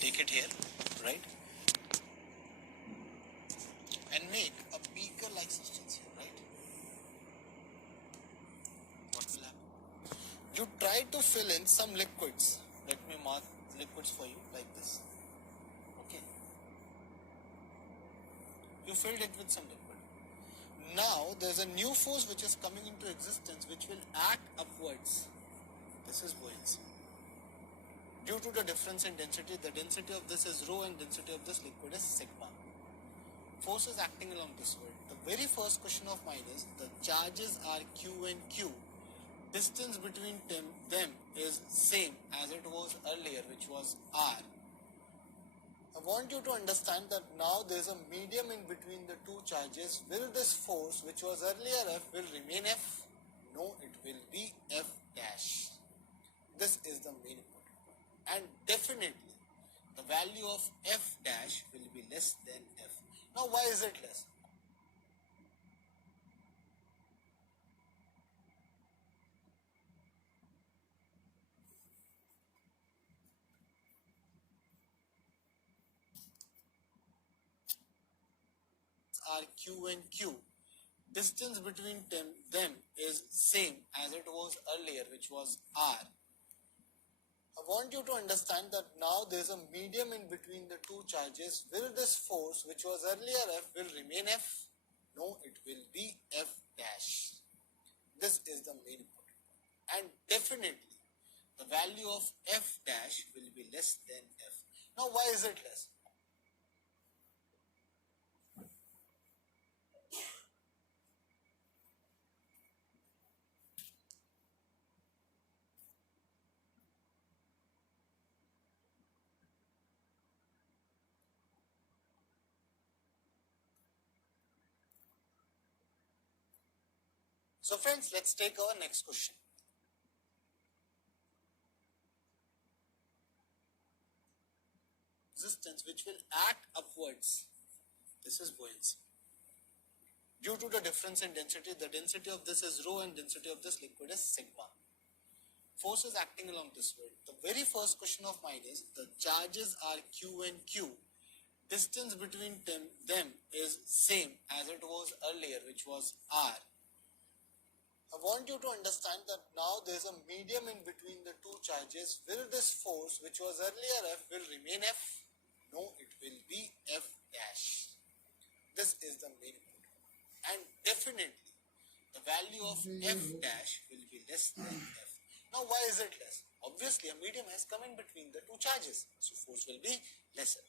take it here, right, and make a beaker-like substance here, right? What will happen? You try to fill in some liquids. Let me mark liquids for you like this. Okay. You filled it with some liquid. Now there's a new force which is coming into existence which will act upwards. This is buoyancy. Due to the difference in density, the density of this is rho and density of this liquid is sigma. Force is acting along this way. The very first question of mine is, the charges are Q and Q. Distance between them is same as it was earlier, which was R. I want you to understand that now there is a medium in between the two charges. Will this force, which was earlier F, will remain F? No, it will be F dash. This is the main important point. And definitely, the value of F dash will be less than F. Now, why is it less? Are Q and Q. Distance between them is same as it was earlier, which was R. I want you to understand that now there is a medium in between the two charges. Will this force, which was earlier F, will remain F? No, it will be F dash. This is the main important point. And definitely, the value of F dash will be less than F. Now, why is it less? So friends, let's take our next question. Resistance which will act upwards. This is buoyancy. Due to the difference in density, the density of this is rho and density of this liquid is sigma. Force is acting along this way. The very first question of mine is, the charges are Q and Q. Distance between them is same as it was earlier, which was R. I want you to understand that now there is a medium in between the two charges. Will this force, which was earlier F, will remain F? No, it will be F dash. This is the main point. And definitely, the value of F dash will be less than F. Now, why is it less? Obviously, a medium has come in between the two charges, so force will be lesser.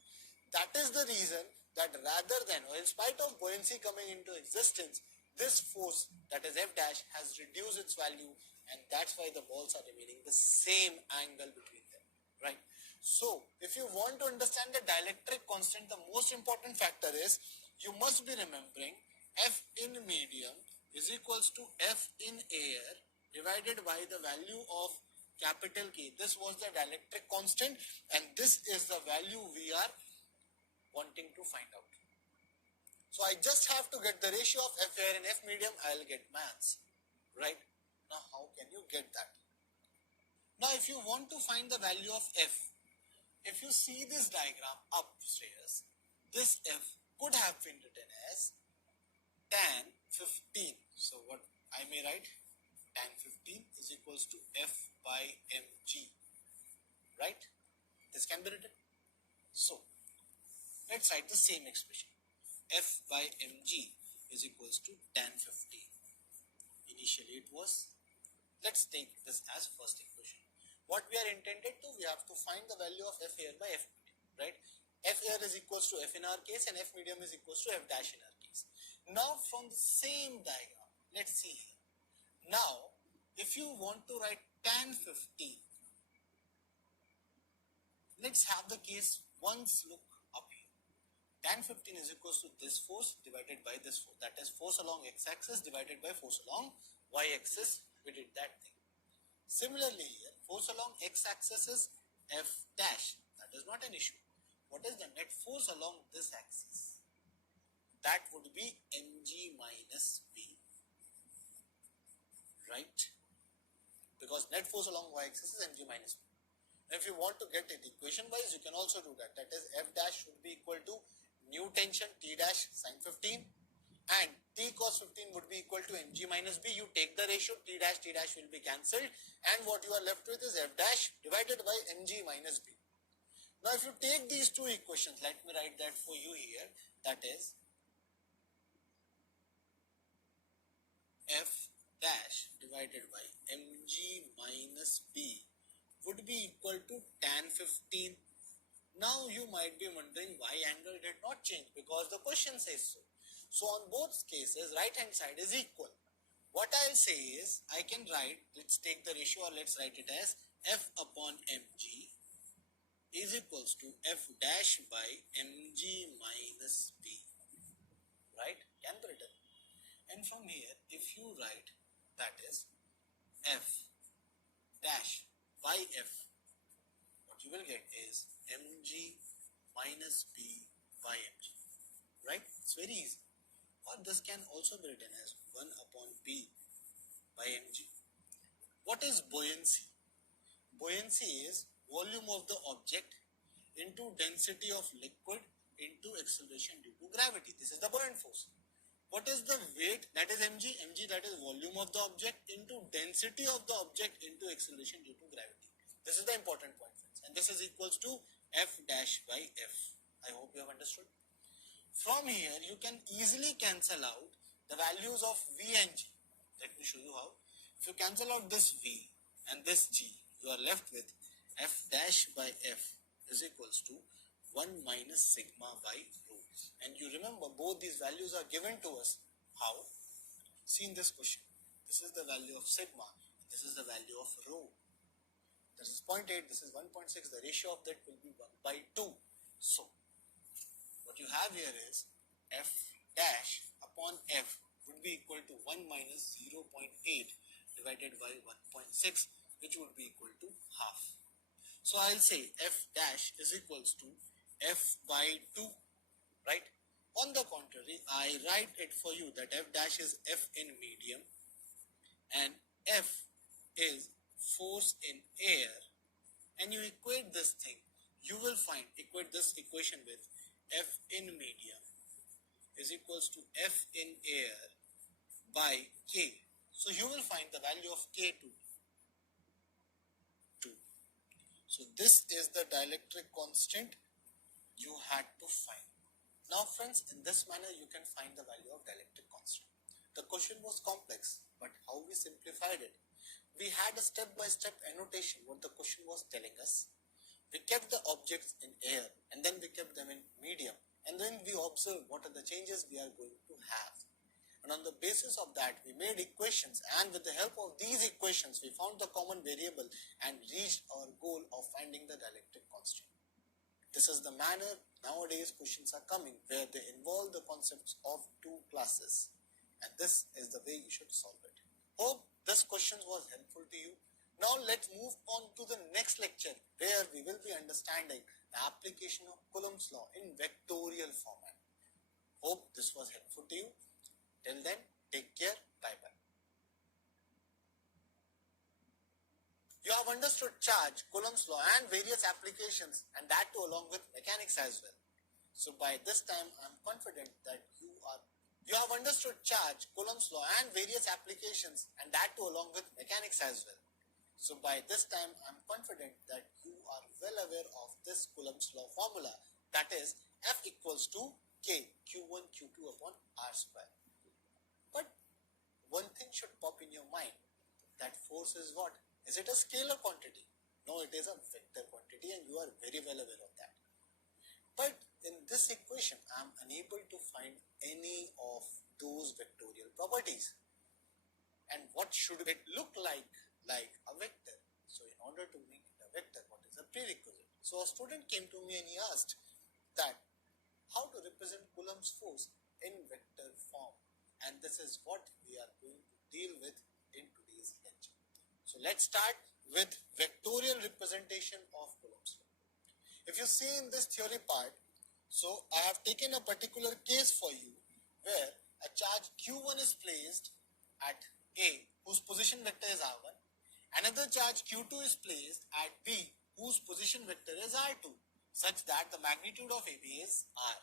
That is the reason that rather than, or in spite of buoyancy coming into existence, this force, that is F dash, has reduced its value, and that's why the balls are remaining the same angle between them, right? So, if you want to understand the dielectric constant, the most important factor is, you must be remembering F in medium is equals to F in air divided by the value of capital K. This was the dielectric constant, and this is the value we are wanting to find out. So I just have to get the ratio of F air and F medium, I'll get my answer, right? Now how can you get that? Now if you want to find the value of F, if you see this diagram upstairs, this F could have been written as tan 15. So what I may write, tan 15 is equals to F by mg, right? This can be written. So let's write the same expression. F by mg is equals to tan 15. Initially it was, let's take this as first equation. What we are intended to, we have to find the value of F air by F medium, right? F air is equals to F in our case and F medium is equals to F dash in our case. Now from the same diagram, let's see here. Now, if you want to write tan 15, let's have the case once look up here. Tan 15 is equals to this force divided by this force. That is force along x-axis divided by force along y-axis. We did that thing. Similarly here, force along x-axis is F dash. That is not an issue. What is the net force along this axis? That would be mg minus b. Right? Because net force along y-axis is mg minus b. If you want to get it equation wise, you can also do that. That is, F dash would be equal to new tension T dash sine 15, and T cos 15 would be equal to mg minus b. You take the ratio, T dash will be cancelled, and what you are left with is F dash divided by mg minus b. Now if you take these two equations, let me write that for you here. That is F dash divided by mg minus b would be equal to tan 15. Now you might be wondering why angle did not change, because the question says so. So on both cases, right hand side is equal. What I'll say is, I can write, let's take the ratio, or let's write it as F upon mg is equals to F dash by mg minus b. Right? Can be written. And from here, if you write, that is F dash by F, what you will get is mg minus b by mg. Right? It's very easy. Or this can also be written as 1 upon b by mg. What is buoyancy? Buoyancy is volume of the object into density of liquid into acceleration due to gravity. This is the buoyant force. What is the weight? That is mg. Mg, that is volume of the object into density of the object into acceleration due to gravity. This is the important point, friends. And this is equals to F dash by F. I hope you have understood. From here, you can easily cancel out the values of V and G. Let me show you how. If you cancel out this V and this G, you are left with F dash by F is equals to 1 minus sigma by rho. And you remember, both these values are given to us. How? See in this question. This is the value of sigma. This is the value of rho. This is 0.8. This is 1.6. The ratio of that will be 1 by 2. So, what you have here is F dash upon F would be equal to 1 minus 0.8 divided by 1.6, which would be equal to half. So I'll say F dash is equals to F by 2, right? On the contrary, I write it for you that F dash is F in medium and F is force in air, and you equate this thing, you will find, equate this equation with F in medium is equals to F in air by K. So you will find the value of K to 2. So this is the dielectric constant you had to find. Now friends, in this manner you can find the value of dielectric constant. The question was complex, but how we simplified it? We had a step-by-step annotation what the question was telling us. We kept the objects in air and then we kept them in medium, and then we observed what are the changes we are going to have. And on the basis of that, we made equations, and with the help of these equations, we found the common variable and reached our goal of finding the dielectric constant. This is the manner nowadays questions are coming, where they involve the concepts of two classes, and this is the way you should solve it. Hope this question was helpful to you. Now let's move on to the next lecture, where we will be understanding the application of Coulombs law in vectorial format. Hope this was helpful to you. Till then, take care. Bye-bye. You have understood charge, Coulombs law and various applications, and that too along with mechanics as well. So by this time, I am confident that you have understood charge, Coulombs law and various applications, and that too along with mechanics as well. So by this time, I am confident that you are well aware of this Coulombs law formula, that is F equals to K, Q1, Q2 upon R square. But one thing should pop in your mind, that force is what? Is it a scalar quantity? No, it is a vector quantity, and you are very well aware of that. But in this equation, I am unable to find any of those vectorial properties. And what should it look like a vector? So in order to make it a vector, what is a prerequisite? So a student came to me and he asked that how to represent Coulomb's force in vector form. And this is what we are going to deal with in today's lecture. So let's start with vectorial representation of Coulomb's law. If you see in this theory part, so I have taken a particular case for you where a charge Q1 is placed at A, whose position vector is R1. Another charge Q2 is placed at B, whose position vector is r2, such that the magnitude of AB is r.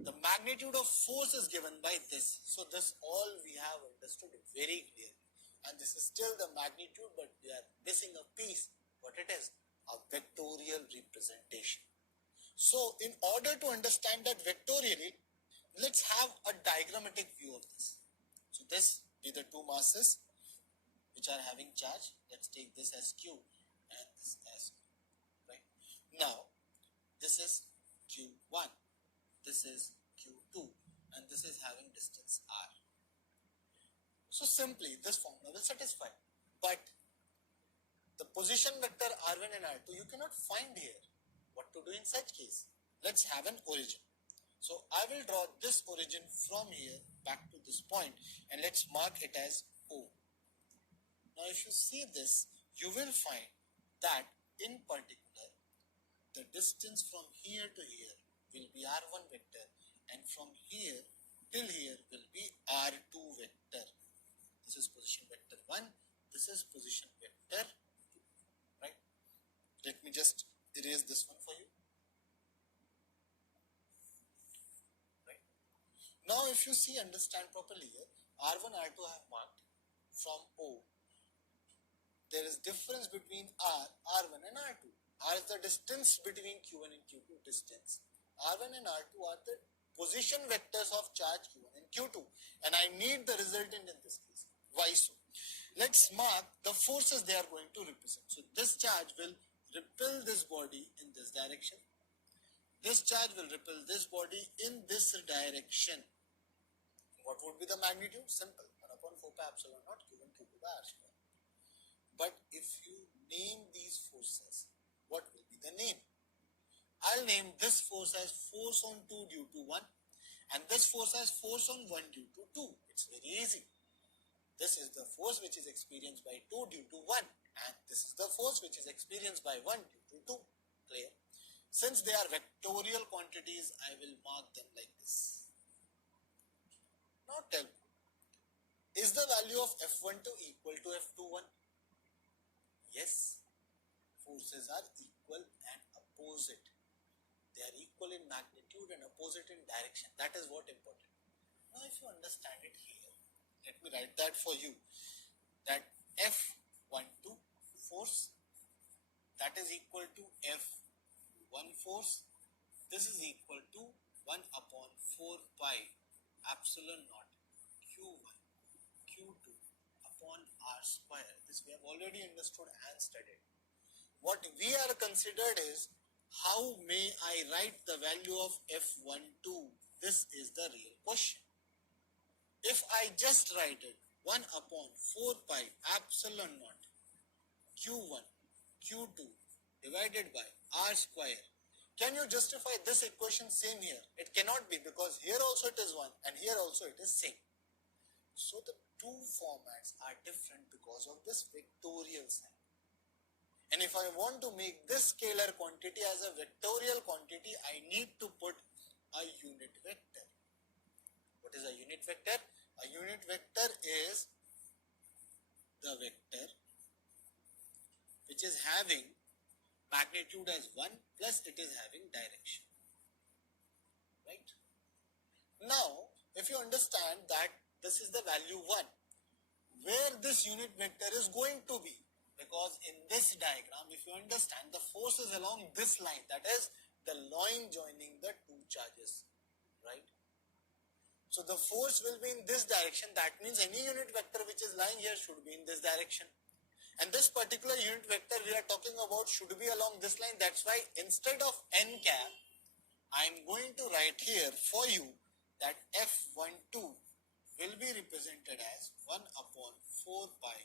The magnitude of force is given by this. So this all we have understood very clearly. And this is still the magnitude, but we are missing a piece. What it is? A vectorial representation. So in order to understand that vectorially, let's have a diagrammatic view of this. So this be the two masses which are having charge. Let's take this as Q and this as Q. Right? Now, this is Q1. This is Q2 and this is having distance r. So simply this formula will satisfy. But the position vector r1 and r2 you cannot find here. What to do in such case? Let's have an origin. So I will draw this origin from here back to this point and let's mark it as O. Now if you see this, you will find that in particular the distance from here to here will be r1 vector and from here till here will be r2 vector. This is position vector 1, this is position vector 2, right? Let me just erase this one for you. Right? Now if you see, understand properly here, r1, r2 I have marked from O. There is difference between r1 and r2. R is the distance between Q1 and Q2 distance. R1 and R2 are the position vectors of charge Q1 and Q2 and I need the resultant in this case. Why so? Let's mark the forces they are going to represent. So this charge will repel this body in this direction. This charge will repel this body in this direction. What would be the magnitude? Simple. 1 upon 4 pi epsilon naught Q1 Q2 by r square. But if you name these forces, what will be the name? I'll name this force as force on 2 due to 1 and this force as force on 1 due to 2. It's very easy. This is the force which is experienced by 2 due to 1 and this is the force which is experienced by 1 due to 2. Clear? Since they are vectorial quantities, I will mark them like this. Now tell me, is the value of F12 equal to F21? Yes. Forces are equal and opposite. They are equal in magnitude and opposite in direction. That is what important. Now if you understand it here, let me write that for you. That F12 force, that is equal to F1 force. This is equal to 1 upon 4 pi epsilon naught Q1 Q2 upon r square. This we have already understood and studied. What we are considered is, how may I write the value of F12? This is the real question. If I just write it 1 upon 4 pi epsilon naught Q1 Q2 divided by r square, can you justify this equation same here? It cannot be, because here also it is 1 and here also it is same. So the two formats are different because of this vectorial sign. And if I want to make this scalar quantity as a vectorial quantity, I need to put a unit vector. What is a unit vector? A unit vector is the vector which is having magnitude as 1 plus it is having direction. Right? Now, if you understand that this is the value 1, where this unit vector is going to be, because in this diagram, if you understand, the force is along this line, that is the line joining the two charges, right? So the force will be in this direction. That means any unit vector which is lying here should be in this direction. And this particular unit vector we are talking about should be along this line. That's why instead of n cap, I am going to write here for you that F12 will be represented as 1 upon 4 pi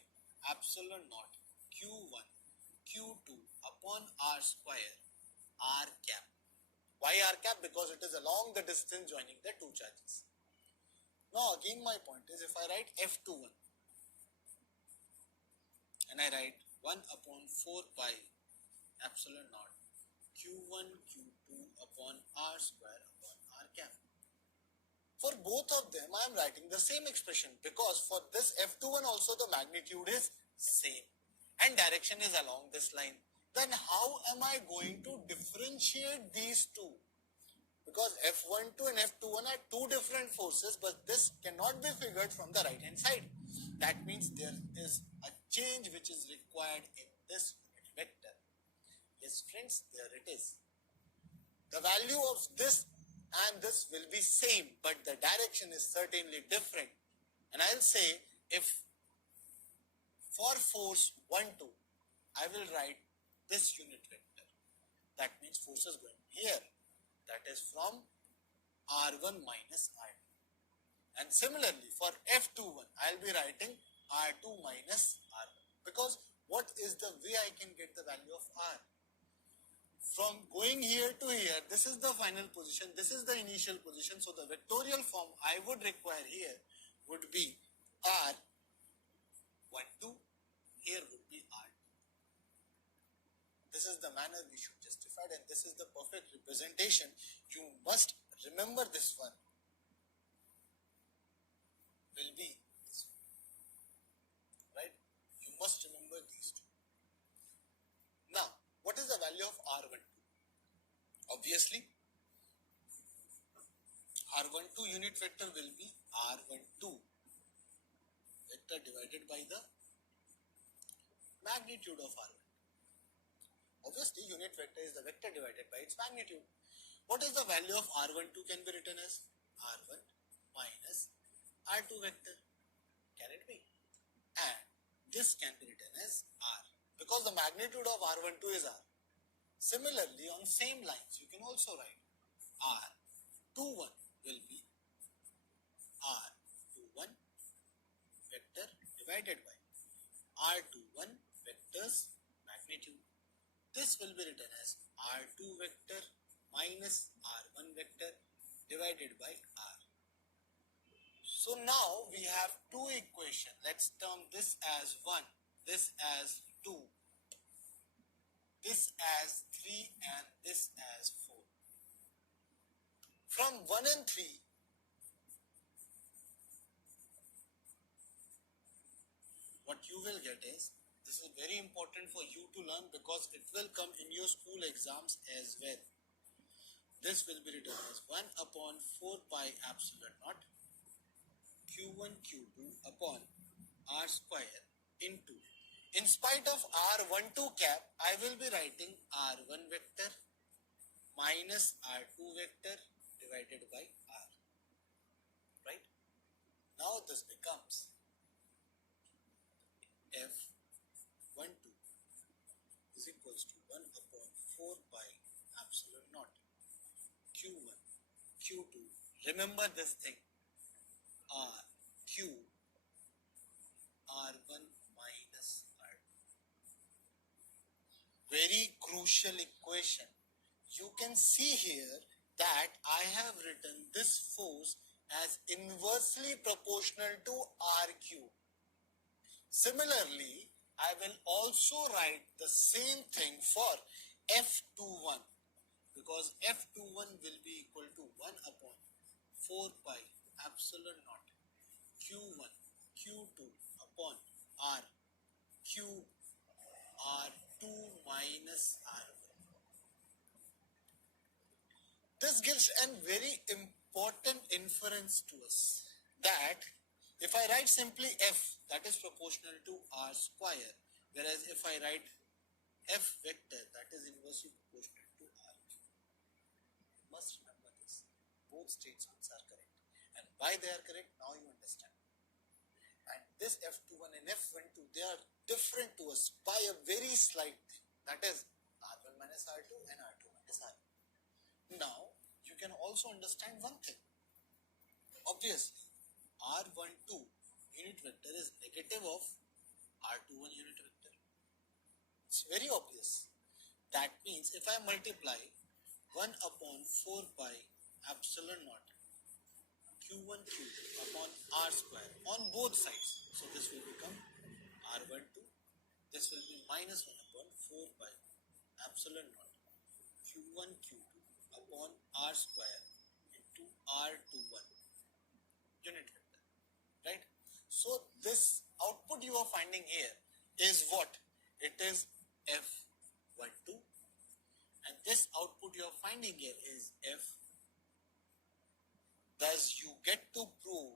epsilon naught Q1 Q2 upon r square r cap. Why r cap? Because it is along the distance joining the two charges. Now again my point is, if I write F21 and I write 1 upon 4 pi epsilon naught Q1 Q2 upon r square upon r cap. For both of them I am writing the same expression, because for this F21 also the magnitude is same and direction is along this line. then how am I going to differentiate these two? Because F12 and F21 are two different forces, but this cannot be figured from the right hand side. That means there is a change which is required in this unit vector. Yes friends, there it is. The value of this and this will be same, but the direction is certainly different. And I'll say if for force 1, 2, I will write this unit vector. That means force is going here. That is from R1 minus R2. And similarly for F21, I'll be writing R2 minus R1. Because what is the way I can get the value of R? From going here to here, this is the final position, this is the initial position. So the vectorial form I would require here would be R12, here would be R2. This is the manner we should justify, and this is the perfect representation. You must remember this one. Will be this one. Right? You must remember these two. Now, what is the value of R12? Obviously, R12 unit vector will be R12 vector divided by the magnitude of R12. Obviously, unit vector is the vector divided by its magnitude. What is the value of R12 can be written as? R1 minus R2 vector. Can it be? And this can be written as R, because the magnitude of R12 is R. Similarly, on same lines, you can also write R21 will be R21 vector divided by R21 vector's magnitude. This will be written as R2 vector minus R1 vector divided by R. So now we have two equations. Let's term this as 1, this as 2, this as 3, and this as 4. From 1 and 3, what you will get is, this is very important for you to learn because it will come in your school exams as well. This will be written as 1 upon 4 pi epsilon naught Q1 Q2 upon R square into, in spite of R12 cap, I will be writing R1 vector minus R2 vector divided by R. Right? Now this becomes F12 is equals to 1 upon 4 pi epsilon naught Q1 Q2. Remember this thing, RQ R1 minus R2. Very crucial equation. You can see here that I have written this force as inversely proportional to RQ. Similarly, I will also write the same thing for F21, because F21 will be equal to 1 upon 4 pi epsilon naught Q1 Q2 upon R Q R2 minus R1. This gives a very important inference to us, that if I write simply F, that is proportional to R square, whereas if I write F vector, that is inversely proportional to R. You must remember this. Both statements are correct. And why they are correct, now you understand. And this F21 and F12, they are different to us by a very slight thing. That is R1 minus R2 and R2 minus R. Now, you can also understand one thing. Obviously, R12 unit vector is negative of R21 unit vector. It's very obvious. That means if I multiply 1 upon 4 pi epsilon naught Q1 Q2 upon R square on both sides, so this will become R12, this will be minus 1 upon 4 pi epsilon naught Q1 Q2 upon R square into R21 unit vector. Right? So this output you are finding here is what? It is F F12, and this output you are finding here is F. Thus you get to prove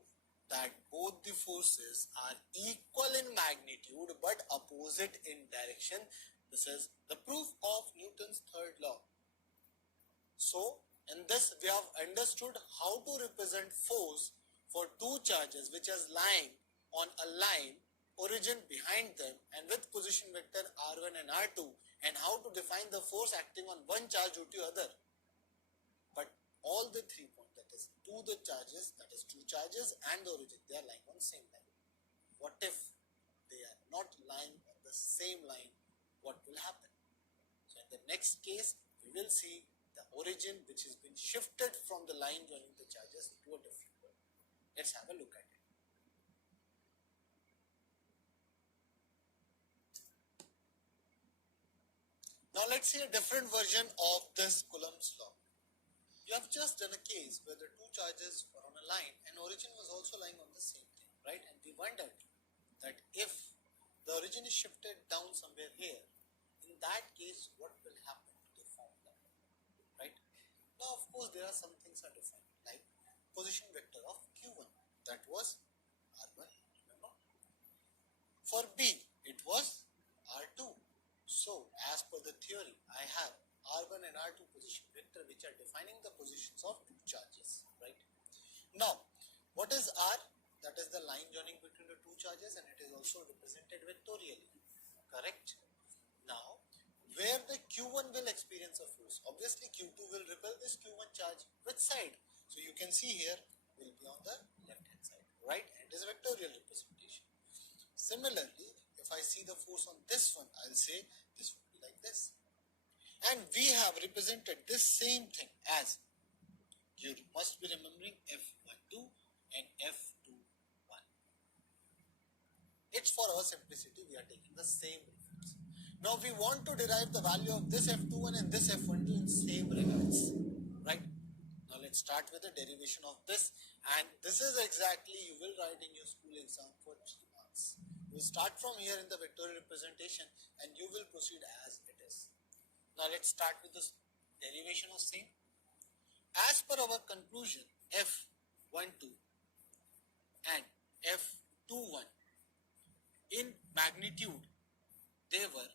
that both the forces are equal in magnitude but opposite in direction. This is the proof of Newton's third law. So in this we have understood how to represent force for two charges which is lying on a line, origin behind them and with position vector r1 and r2, and how to define the force acting on one charge due to other. But all the 3 points, that is the charges, that is two charges and the origin, they are lying on same line. What if they are not lying on the same line? What will happen? So in the next case we will see the origin which has been shifted from the line joining the charges to a different one. Let's have a look at it. Now let's see a different version of this Coulombs law. You have just done a case where the two charges were on a line and origin was also lying on the same thing, right? And we wondered that if the origin is shifted down somewhere here, in that case what will happen to the formula, right? Now of course there are some things are defined, like position vector of q1, that was r1, remember? For b it was r2. So as per the theory, I have r1 and r2 position vector which are defining the positions of two charges, right? Now what is r? That is the line joining between the two charges and it is also represented vectorially, correct? Now where the q1 will experience a force, obviously q2 will repel this q1 charge. Which side? So you can see here will be on the left hand side, right? And it is a vectorial representation. Similarly, if I see the force on this one, I'll say this would be like this. And we have represented this same thing as, you must be remembering, F12 and F21. It's for our simplicity, we are taking the same reference. Now we want to derive the value of this F21 and this F12 in same reference, right? Now let's start with the derivation of this, and this is exactly you will write in your school exam for 3 marks. You start from here in the vectorial representation and you will proceed as it is. Now let's start with the derivation of same. As per our conclusion, F12 and F21 in magnitude they were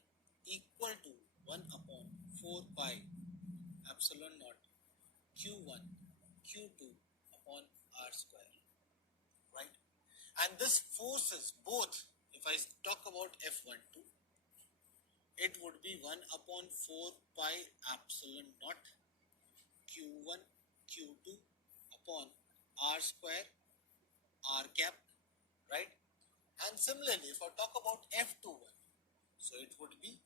equal to 1 upon 4 pi epsilon naught q1 q2 upon r square, right? And this forces both. If I talk about F12, it would be 1 upon 4 pi epsilon naught q1 q2 upon r square r cap, right? And similarly, if I talk about F21, so it would be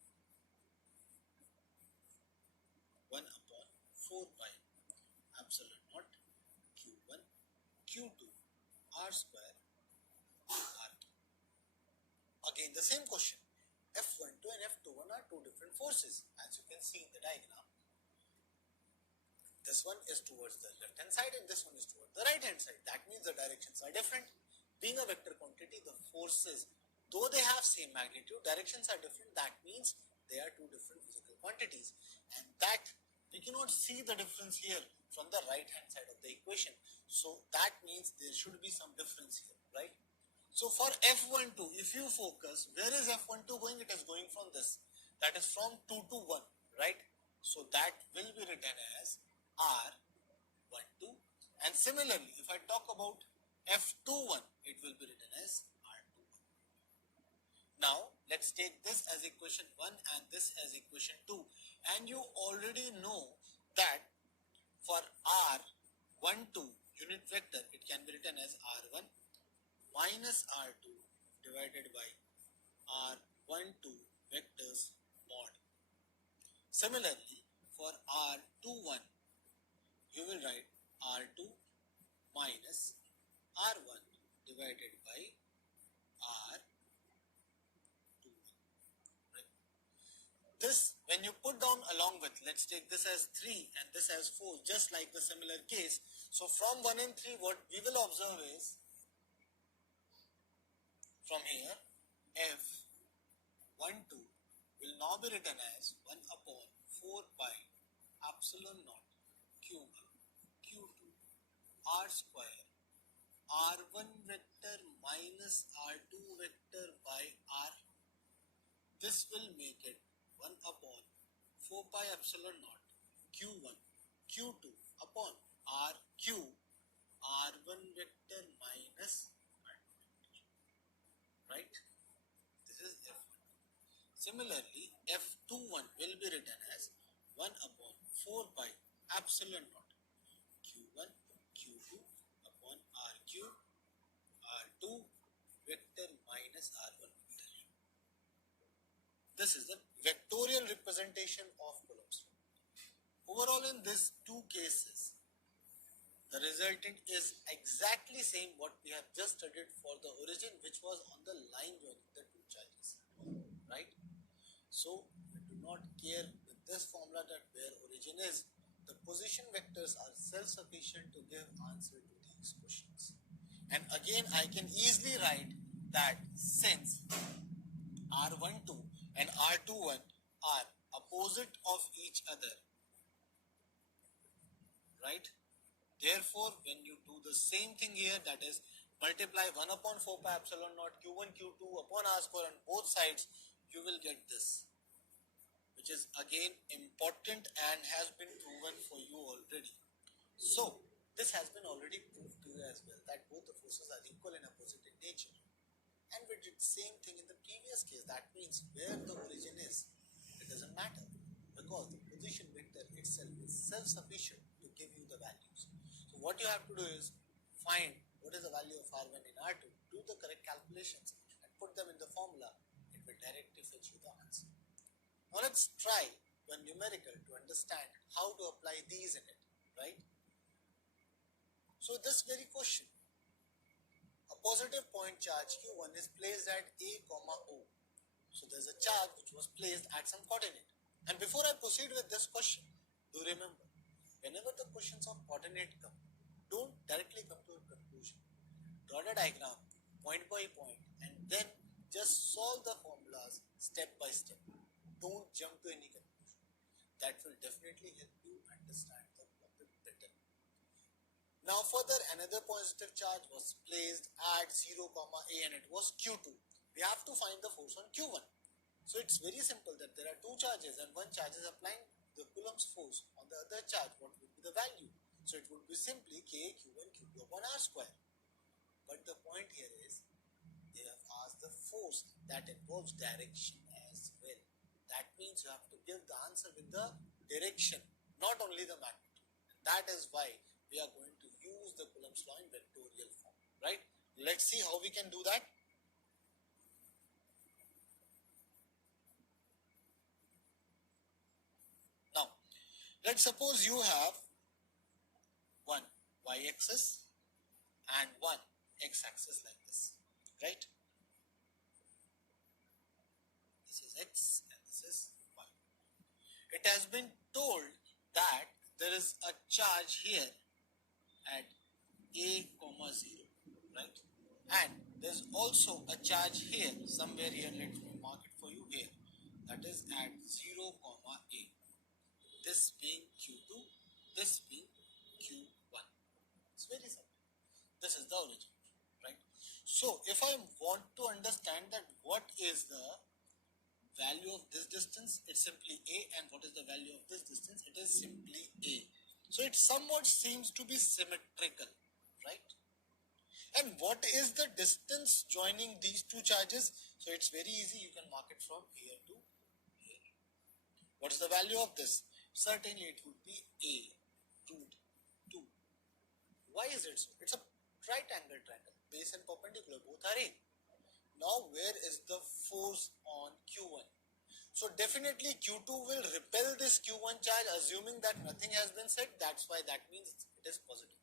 1 upon 4 pi epsilon naught q1 q2 r square r cap. Again the same question. F12 and F21 are two different forces, as you can see in the diagram. This one is towards the left hand side and this one is towards the right hand side. That means the directions are different. Being a vector quantity, the forces, though they have same magnitude, directions are different. That means they are two different physical quantities, and that we cannot see the difference here from the right hand side of the equation. So that means there should be some difference here, right? So for F12, if you focus, where is F12 going? It is going from this, that is from 2 to 1, right? So that will be written as R12, and similarly if I talk about F21, it will be written as R21. Now let's take this as equation 1 and this as equation 2, and you already know that for R12 unit vector, it can be written as R1 minus R2 divided by R12 vectors mod. Similarly, for R21, you will write R2 minus R1 divided by R21. Right? This, when you put down along with, let's take this as 3 and this as 4, just like the similar case. So from 1 and 3, what we will observe is, from here, F12 will now be written as 1 upon 4 pi epsilon naught q1 q2 r square r1 vector minus r2 vector by r. This will make it 1 upon 4 pi epsilon naught q1 q2 upon rq r1 vector minus r2 vector, right? This is f1. Similarly, f21 will be written as 1 upon 4 pi epsilon naught q1 q2 upon rq r2 vector minus r1 vector. This is the vectorial representation of Coulombs law. Overall, in these two cases, the resultant is exactly same what we have just studied for the origin, which was on the line joining the two charges, right? So we do not care with this formula that where origin is. The position vectors are self-sufficient to give answer to these questions. And again, I can easily write that since R12 and R21 are opposite of each other, right? Therefore, when you do the same thing here, that is multiply 1 upon 4 pi epsilon naught q1 q2 upon r square on both sides, you will get this, which is again important and has been proven for you already. So, this has been already proved to you as well, that both the forces are equal and opposite in nature. And we did the same thing in the previous case. That means where the origin is, it doesn't matter, because the position vector itself is self-sufficient to give you the values. So what you have to do is find what is the value of R1 in R2, do the correct calculations and put them in the formula. It will directly fetch you the answer. Now let's try one numerical to understand how to apply these in it, right? So this very question, a positive point charge q1 is placed at a comma o. So there's a charge which was placed at some coordinate. And before I proceed with this question, do remember, whenever the questions of coordinate come, don't directly come to a conclusion. Draw a diagram point by point and then just solve the formulas step by step. Don't jump to any conclusion. That will definitely help you understand the problem better. Now further, another positive charge was placed at 0, a and it was q2. We have to find the force on q1. So it's very simple that there are two charges and one charge is applying the Coulombs force on the other charge. What would be the value? So it would be simply k q1 q2 upon r square. But the point here is, they have asked the force that involves direction as well. That means you have to give the answer with the direction, not only the magnitude. That is why we are going to use the Coulombs law in vectorial form, right? Let's see how we can do that. Now, let's suppose you have one y-axis and one x-axis like this, right? This is x and this is y. It has been told that there is a charge here at a comma 0, right? And there's also a charge here, somewhere here, let me mark it for you here, that is at 0 comma a. This being q2, this being q1. It's very simple. This is the origin, right? So if I want to understand that what is the value of this distance, it's simply a, and what is the value of this distance, it is simply a. So it somewhat seems to be symmetrical, right? And what is the distance joining these two charges? So it's very easy, you can mark it from here to here. What is the value of this? Certainly it would be a root 2. Why is it so? It's a right angle triangle, base and perpendicular, both are a. Now where is the force on q1? So definitely q2 will repel this q1 charge, assuming that nothing has been said. That's why that means it is positive.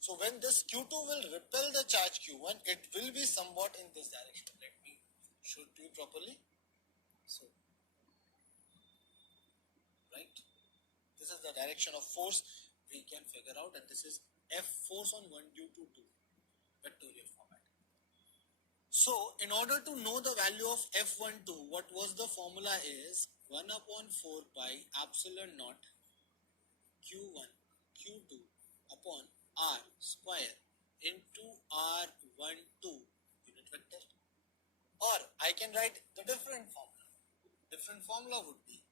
So when this q2 will repel the charge q1, it will be somewhat in this direction. Let me show it to you properly. So, right, this is the direction of force we can figure out, and this is F force on 1 due to 2, vectorial format. So in order to know the value of F12, what was the formula is 1 upon 4 pi epsilon naught Q1 Q2 upon R square into R12 unit vector. Or I can write the different formula. Different formula would be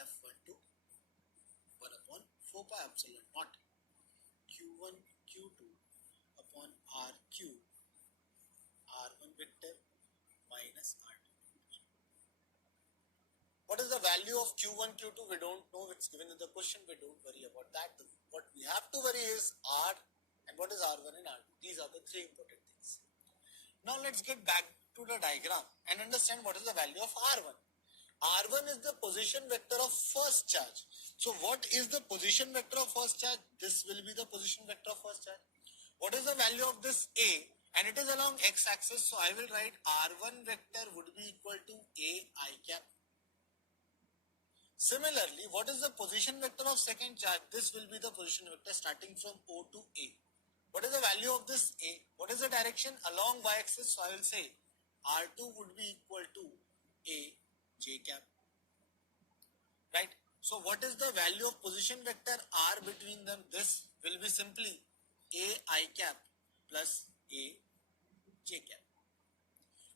F12 1 upon 4 pi epsilon naught Q1 Q2 upon RQ R1 vector minus R2 vector. What is the value of Q1, Q2? We don't know. It's given in the question. We don't worry about that. What we have to worry is R and what is R1 and R2. These are the three important things. Now let's get back to the diagram and understand what is the value of R1. R1 is the position vector of first charge. So what is the position vector of first charge? This will be the position vector of first charge. What is the value of this A? And it is along x-axis. So I will write R1 vector would be equal to A I cap. Similarly, what is the position vector of second charge? This will be the position vector starting from O to A. What is the value of this A? What is the direction? Along y-axis. So I will say R2 would be equal to A J cap. Right? So what is the value of position vector R between them? This will be simply A I cap plus A J cap.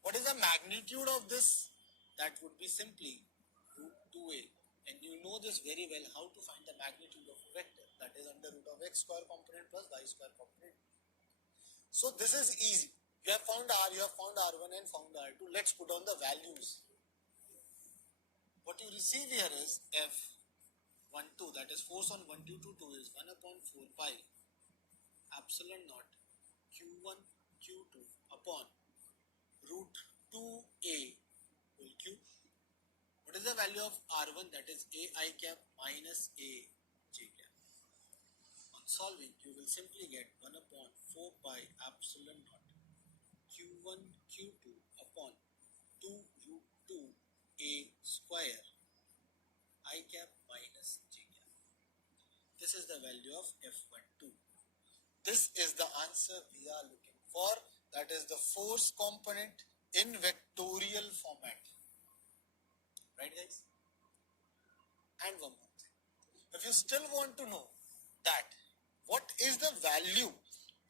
What is the magnitude of this? That would be simply root 2A. And you know this very well, how to find the magnitude of a vector. That is under root of x square component plus y square component. So this is easy. You have found R, you have found R1 and found R2. Let's put on the values. What you receive here is F12, that is force on 1 2 2 is 1 upon 4 pi epsilon naught Q1 Q2 upon root 2A whole cube. What is the value of R1? That is A I cap minus A J cap. On solving, you will simply get 1 upon 4 pi epsilon naught Q1 Q2 upon 2 root 2 A square I cap minus J cap. This is the value of F12. This is the answer we are looking for. That is the force component in vectorial format. Right, guys? And one more thing. If you still want to know that what is the value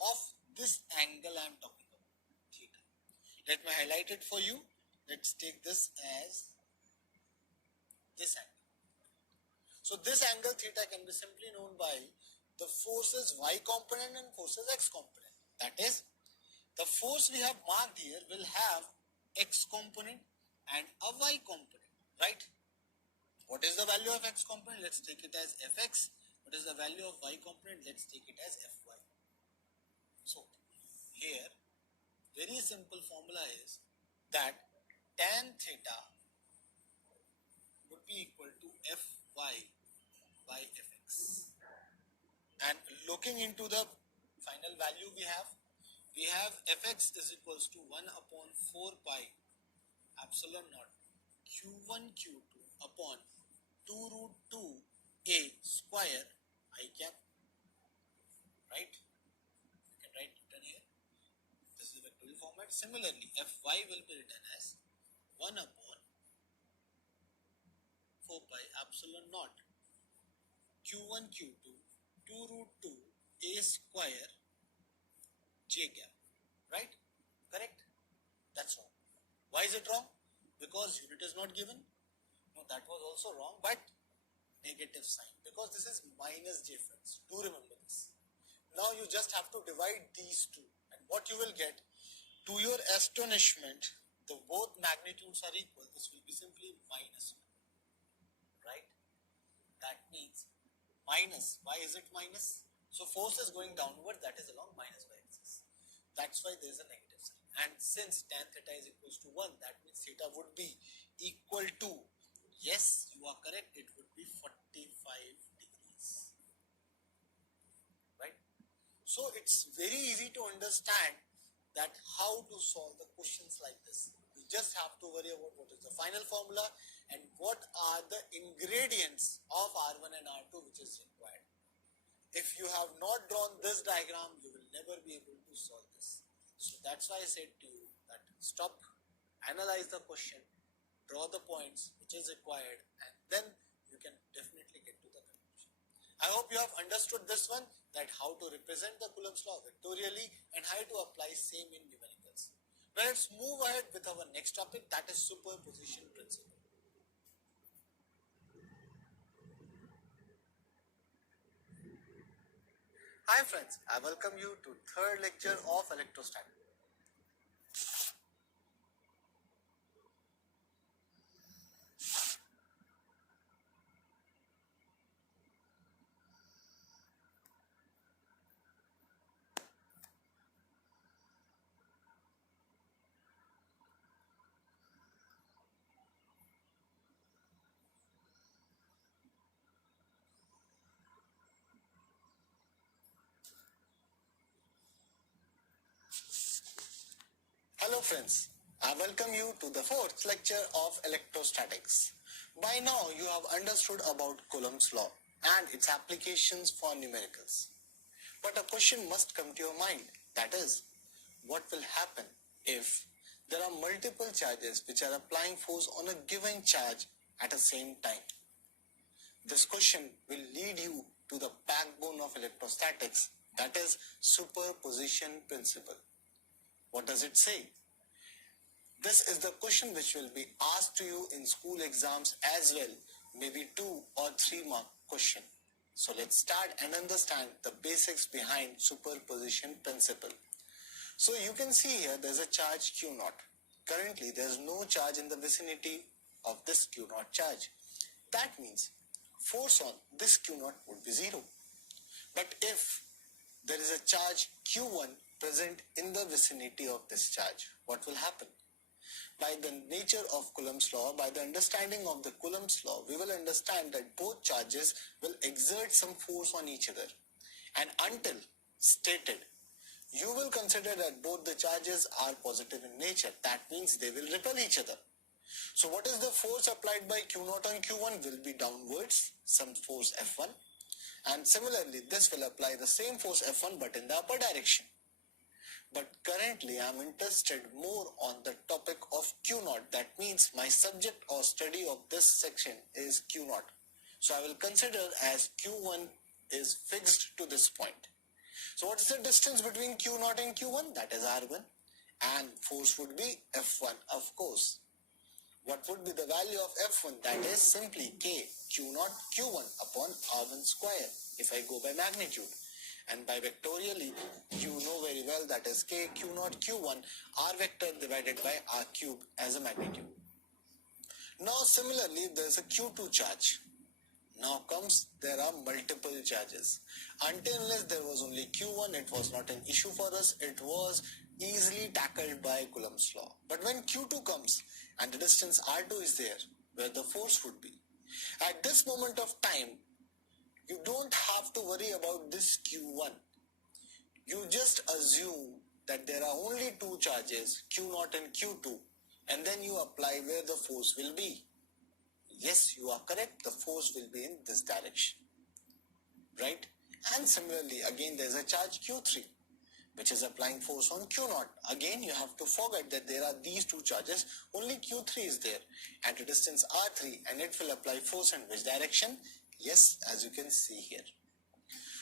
of this angle I am talking about, theta. Let me highlight it for you. Let's take this as this angle. So this angle theta can be simply known by the forces y component and forces x component. That is, the force we have marked here will have x component and a y component, right? What is the value of x component? Let's take it as fx. What is the value of y component? Let's take it as fy. So here, very simple formula is that tan theta would be equal to fy by fx. And looking into the final value we have fx is equals to 1 upon 4 pi epsilon naught q1 q2 upon 2 root 2 a square I cap, right? You can write written here. This is the vectorial format. Similarly, fy will be written as 1 upon 4 pi epsilon naught q1 q2 2 root 2 a square j cap, right? Correct? That's wrong. Why is it wrong? Because unit is not given. No, that was also wrong, but negative sign, because this is minus difference. Do remember this. Now you just have to divide these two, and what you will get, to your astonishment, the both magnitudes are equal. This will be simply minus 1, right? That means minus. Why is it minus? So force is going downward, that is along minus y-axis. That's why there is a negative sign. And since tan theta is equals to 1, that means theta would be equal to, yes, you are correct, it would be 45 degrees. Right? So it's very easy to understand that how to solve the questions like this. You just have to worry about what is the final formula and what are the ingredients of R1 and R2 which is required. If you have not drawn this diagram, you will never be able to solve this. So that's why I said to you that stop, analyze the question, draw the points which is required, and then you can definitely get to the conclusion. I hope you have understood this one, that how to represent the Coulombs law vectorially and how to apply same in numericals. Now let's move ahead with our next topic, that is superposition principle. Hi friends, I welcome you to third lecture of electrostatics. Hello friends, I welcome you to the fourth lecture of electrostatics. By now you have understood about Coulombs law and its applications for numericals. But a question must come to your mind, that is, what will happen if there are multiple charges which are applying force on a given charge at the same time? This question will lead you to the backbone of electrostatics, that is superposition principle. What does it say? This is the question which will be asked to you in school exams as well, maybe 2 or 3 mark question. So let's start and understand the basics behind superposition principle. So you can see here there's a charge Q naught. Currently there's no charge in the vicinity of this Q naught charge. That means force on this Q naught would be 0. But if there is a charge Q1 present in the vicinity of this charge, what will happen? By the nature of Coulombs law, by the understanding of the Coulombs law, we will understand that both charges will exert some force on each other. And until stated, you will consider that both the charges are positive in nature. That means they will repel each other. So what is the force applied by Q0 on Q1 will be downwards, some force F1. And similarly, this will apply the same force F1 but in the upper direction. But currently I am interested more on the topic of Q0. That means my subject or study of this section is Q0. So I will consider as Q1 is fixed to this point. So what is the distance between Q0 and Q1? That is R1. And force would be F1, of course. What would be the value of F1? That is simply K Q0 Q1 upon R1 square if I go by magnitude. And by vectorially, you know very well that is K Q0 Q1 R vector divided by R cube as a magnitude. Now similarly, there is a Q2 charge. Now there are multiple charges. Until unless there was only Q1, it was not an issue for us. It was easily tackled by Coulombs law. But when Q2 comes and the distance R2 is there, where the force would be, at this moment of time, you don't have to worry about this Q1. You just assume that there are only two charges, Q0 and Q2, and then you apply where the force will be. Yes, you are correct, the force will be in this direction, right? And similarly, again there is a charge Q3, which is applying force on Q0. Again, you have to forget that there are these two charges, only Q3 is there at a distance R3, and it will apply force in which direction? Yes, as you can see here.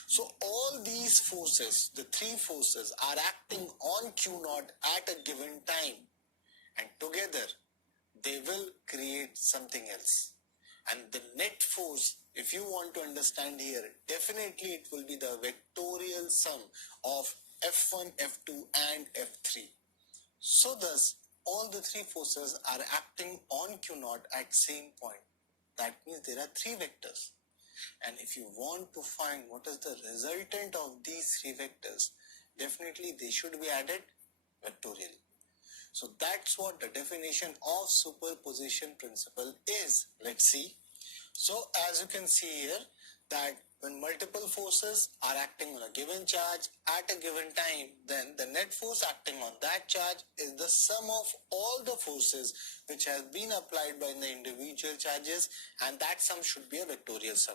So all these forces, the three forces, are acting on Q0 at a given time, and together they will create something else. And the net force, if you want to understand here, definitely it will be the vectorial sum of F1, F2 and F3. So thus, all the three forces are acting on Q0 at same point. That means there are three vectors. And if you want to find what is the resultant of these three vectors, definitely they should be added vectorially. So that's what the definition of superposition principle is. Let's see. So as you can see here, that when multiple forces are acting on a given charge at a given time, then the net force acting on that charge is the sum of all the forces which have been applied by the individual charges, and that sum should be a vectorial sum.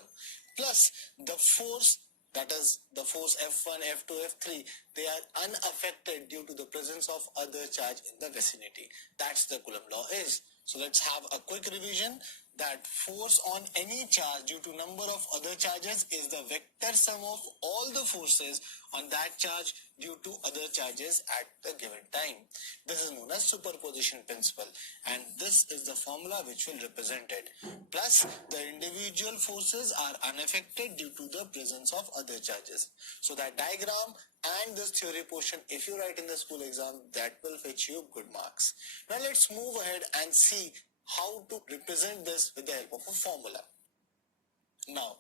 Plus the force that is the force F1, F2, F3, they are unaffected due to the presence of other charge in the vicinity. That's the Coulomb law is. So let's have a quick revision that force on any charge due to number of other charges is the vector sum of all the forces on that charge due to other charges at the given time. This is known as superposition principle, and this is the formula which will represent it. Plus, the individual forces are unaffected due to the presence of other charges. So that diagram and this theory portion, if you write in the school exam, that will fetch you good marks. Now let's move ahead and see how to represent this with the help of a formula. Now,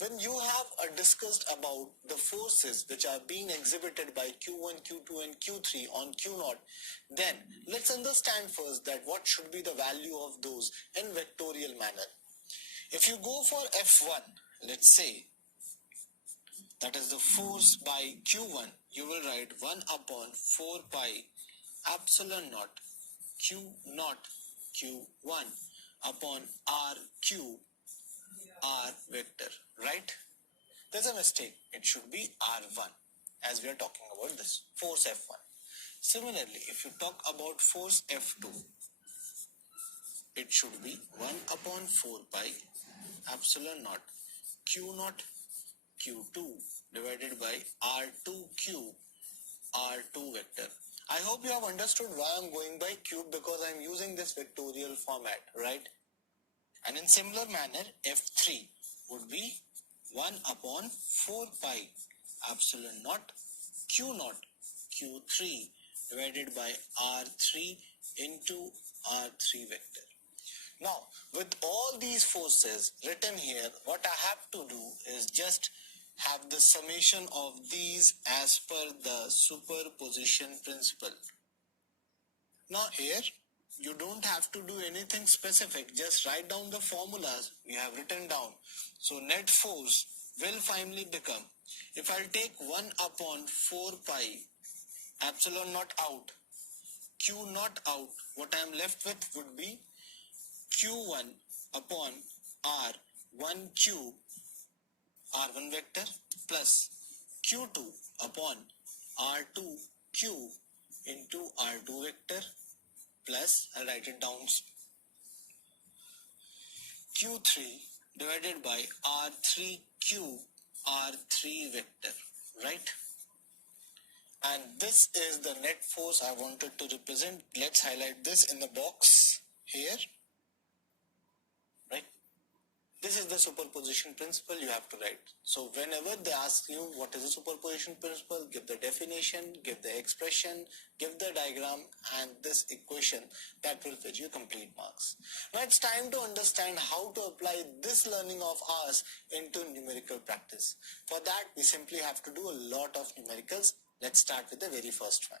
when you have discussed about the forces which are being exhibited by Q1, Q2 and Q3 on Q0, then let's understand first that what should be the value of those in vectorial manner. If you go for F1, let's say, that is the force by Q1, you will write 1 upon 4 pi epsilon naught Q0 Q1 upon RQ R vector, right? There's a mistake. It should be R1 as we are talking about this force F1. Similarly, if you talk about force F2, it should be 1 upon 4 pi epsilon naught Q0 Q2 divided by R2Q R2 vector. I hope you have understood why I'm going by cube, because I'm using this vectorial format, right? And in similar manner, F3 would be 1 upon 4 pi epsilon naught Q0 Q3 divided by R3 into R3 vector. Now, with all these forces written here, what I have to do is just have the summation of these as per the superposition principle. Now here, you don't have to do anything specific, just write down the formulas we have written down. So net force will finally become, if I'll take 1 upon 4 pi epsilon naught out, Q naught out, what I am left with would be Q1 upon R1Q R1 vector plus Q2 upon R2Q into R2 vector plus, I'll write it down, Q3 divided by R3Q R3 vector, right? And this is the net force I wanted to represent. Let's highlight this in the box here, right? This is the superposition principle you have to write. So whenever they ask you what is the superposition principle, give the definition, give the expression, give the diagram and this equation. That will fetch you complete marks. Now it's time to understand how to apply this learning of ours into numerical practice. For that, we simply have to do a lot of numericals. Let's start with the very first one.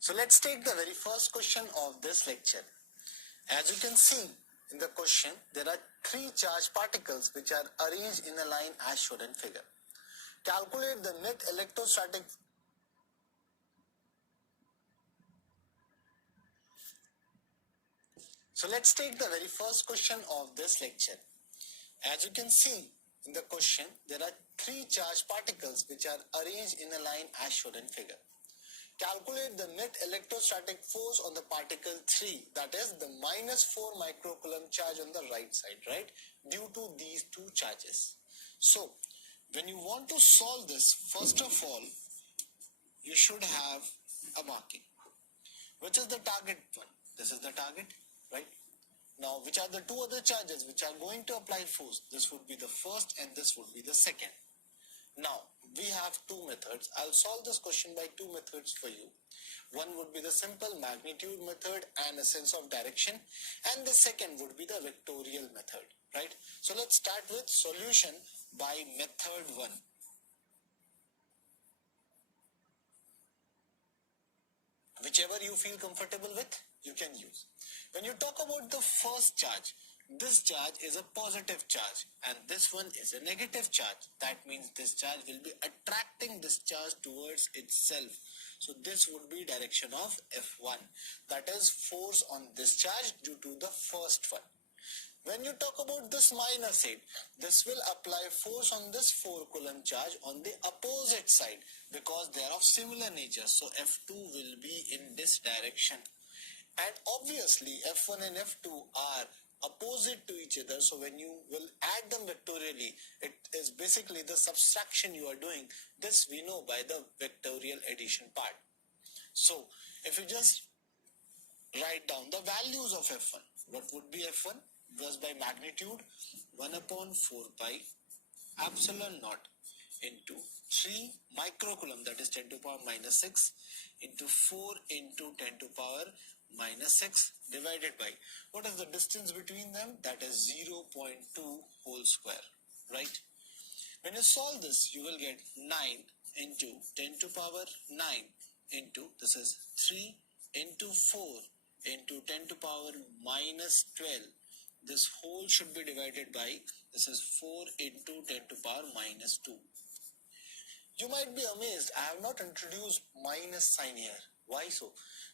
So let's take the very first question of this lecture. As you can see in the question, there are 3 charged particles which are arranged in a line as shown in figure. Calculate the net electrostatic . So let's take the very first question of this lecture. As you can see in the question, there are 3 charged particles which are arranged in a line as shown in figure. Calculate the net electrostatic force on the particle 3, that is the minus 4 microcoulomb charge on the right side, right, due to these 2 charges. So, when you want to solve this, first of all, you should have a marking. Which is the target one? This is the target, right? Now, which are the 2 other charges which are going to apply force? This would be the first and this would be the second. Now, we have 2 methods. I'll solve this question by 2 methods for you. One would be the simple magnitude method and a sense of direction, and the second would be the vectorial method, right? So let's start with solution by method 1. Whichever you feel comfortable with, you can use. When you talk about the first charge, this charge is a positive charge and this one is a negative charge. That means this charge will be attracting this charge towards itself. So this would be direction of F1. That is force on this charge due to the first one. When you talk about this minus 8, this will apply force on this 4 coulomb charge on the opposite side because they are of similar nature. So F2 will be in this direction. And obviously F1 and F2 are opposite to each other. So when you will add them vectorially, it is basically the subtraction you are doing. This we know by the vectorial addition part. So if you just write down the values of F1, what would be F1? Was by magnitude 1 upon 4 pi epsilon naught into 3 microcoulomb, that is 10 to power minus 6 into 4 into 10 to power minus 6 divided by, what is the distance between them? That is 0.2 whole square, right? When you solve this, you will get 9 into 10 to power 9 into, this is 3 into 4 into 10 to power minus 12. This whole should be divided by, this is 4 into 10 to power minus 2. You might be amazed, I have not introduced minus sign here. Why so?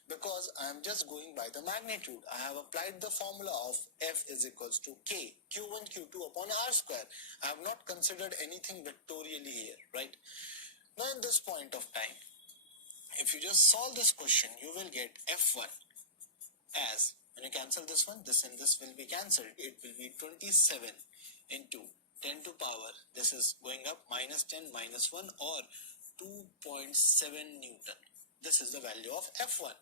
Because I am just going by the magnitude. I have applied the formula of F is equals to K, Q1 Q2 upon R square. I have not considered anything vectorially here, right? Now in this point of time, if you just solve this question, you will get F1 as, when you cancel this one, this and this will be cancelled. It will be 27 into 10 to power, this is going up, minus 10 minus 1 or 2.7 Newton. This is the value of F1.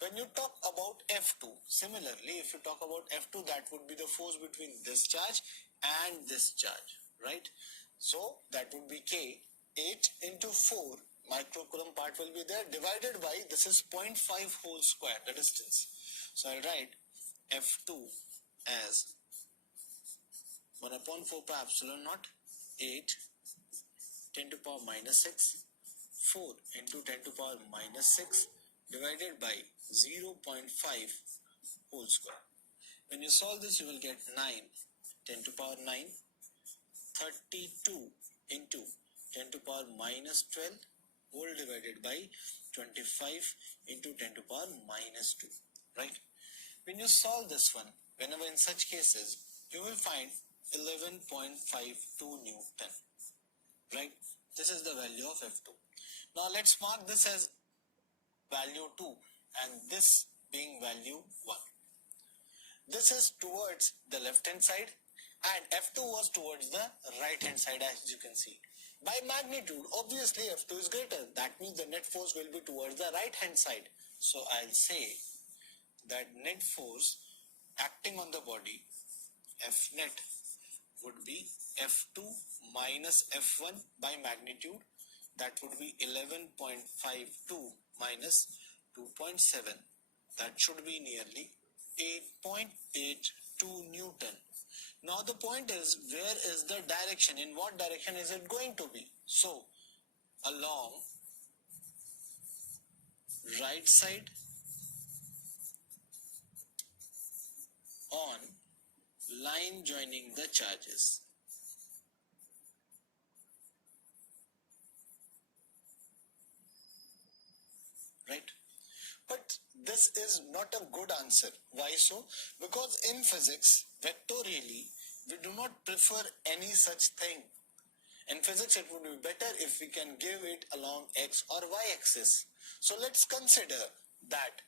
When you talk about F2, similarly, if you talk about F2, that would be the force between this charge and this charge, right? So that would be K, 8 into 4, microcoulomb part will be there, divided by, this is 0.5 whole square, the distance. So I'll write F2 as 1 upon 4 pi epsilon naught, 8, 10 to power minus 6, 4 into 10 to power minus 6 divided by 0.5 whole square. When you solve this, you will get 9, 10 to power 9, 32 into 10 to power minus 12 whole divided by 25 into 10 to power minus 2. Right? When you solve this one, whenever in such cases, you will find 11.52 Newton. Right? This is the value of F2. Now let's mark this as value 2 and this being value 1. This is towards the left hand side and F2 was towards the right hand side, as you can see. By magnitude, obviously F2 is greater. That means the net force will be towards the right hand side. So I'll say that net force acting on the body, F net, would be F2 minus F1 by magnitude. That would be 11.52 minus 2.7. That should be nearly 8.82 Newton. Now the point is, where is the direction? In what direction is it going to be? So, along right side on line joining the charges. Right? But this is not a good answer. Why so? Because in physics, vectorially, we do not prefer any such thing. In physics, it would be better if we can give it along x or y axis. So let's consider that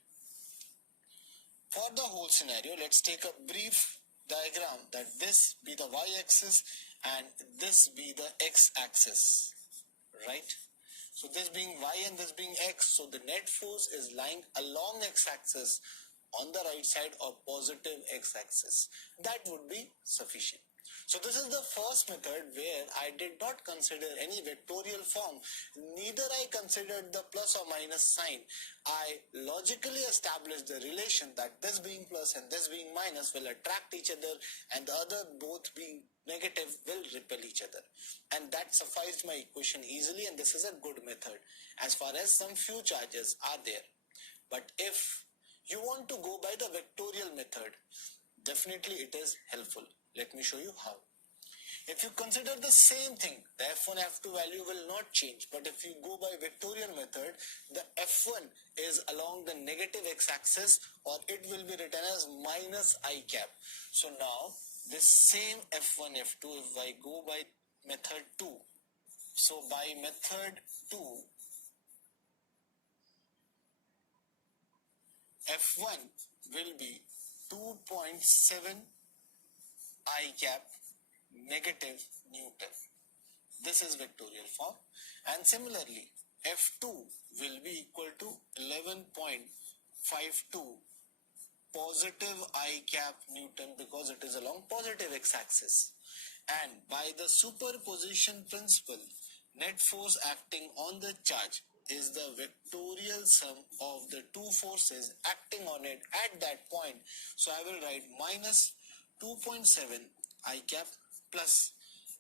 for the whole scenario, let's take a brief diagram that this be the y axis and this be the x axis, right? So this being y and this being x, so the net force is lying along x-axis on the right side or positive x-axis. That would be sufficient. So this is the first method where I did not consider any vectorial form, neither I considered the plus or minus sign. I logically established the relation that this being plus and this being minus will attract each other and the other both being negative will repel each other. And that sufficed my equation easily, and this is a good method as far as some few charges are there. But if you want to go by the vectorial method, definitely it is helpful. Let me show you how. If you consider the same thing, the F1, F2 value will not change. But if you go by vectorial method, the F1 is along the negative x-axis, or it will be written as minus I cap. So now this same F1, F2, if I go by method 2, so by method 2, F1 will be 2.7 I cap negative Newton. This is vectorial form. And similarly, F2 will be equal to 11.52 positive I cap Newton, because it is along positive x-axis. And by the superposition principle, net force acting on the charge is the vectorial sum of the two forces acting on it at that point. So I will write minus 2.7 I cap plus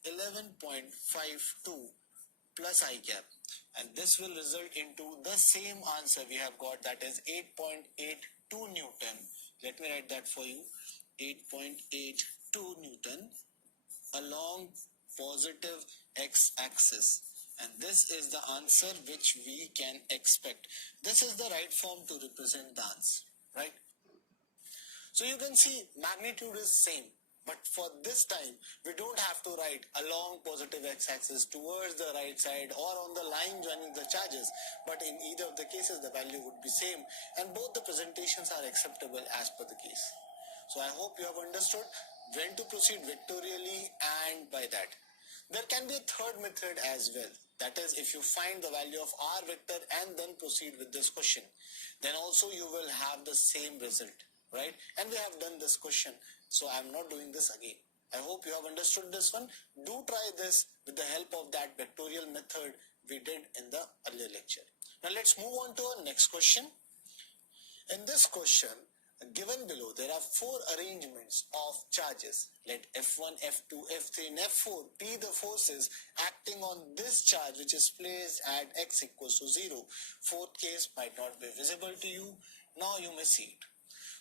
11.52 plus I cap, and this will result into the same answer we have got, that is 8.82 Newton. Let me write that for you. 8.82 Newton along positive x-axis, and this is the answer which we can expect. This is the right form to represent the answer, right? So you can see magnitude is same, but for this time we don't have to write along positive x-axis towards the right side or on the line joining the charges, but in either of the cases the value would be same, and both the presentations are acceptable as per the case. So I hope you have understood when to proceed vectorially, and by that. There can be a third method as well. That is, if you find the value of R vector and then proceed with this question, then also you will have the same result, right? And we have done this question, so I am not doing this again. I hope you have understood this one. Do try this with the help of that vectorial method we did in the earlier lecture. Now let's move on to our next question. In this question, given below, there are four arrangements of charges. Let F1, F2, F3 and F4 be the forces acting on this charge which is placed at x equals to 0. Fourth case might not be visible to you. Now you may see it.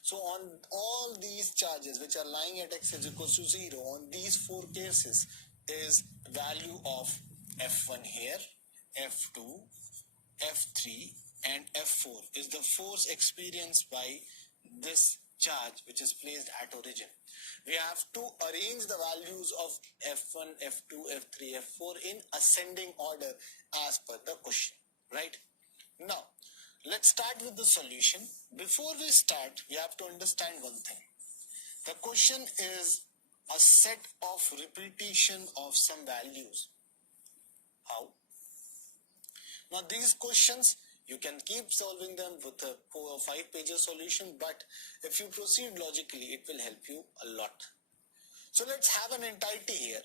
So on all these charges which are lying at x is equals to 0, on these four cases is value of F1 here, F2, F3 and F4 is the force experienced by this charge which is placed at origin. We have to arrange the values of F1, F2, F3, F4 in ascending order as per the question, right? Now, let's start with the solution. Before we start, we have to understand one thing. The question is a set of repetition of some values. How? Now, these questions, you can keep solving them with a 4 or 5 pages solution, but if you proceed logically, it will help you a lot. So let's have an entirety here.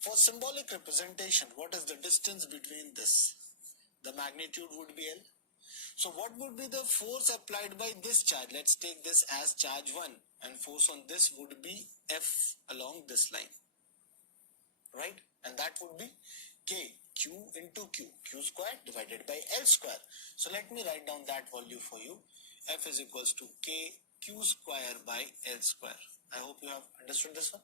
For symbolic representation, what is the distance between this? The magnitude would be L. So what would be the force applied by this charge? Let's take this as charge 1, and force on this would be F along this line, right? And that would be K, Q into Q, Q square divided by L square. So let me write down that value for you. F is equals to K, Q square by L square. I hope you have understood this one.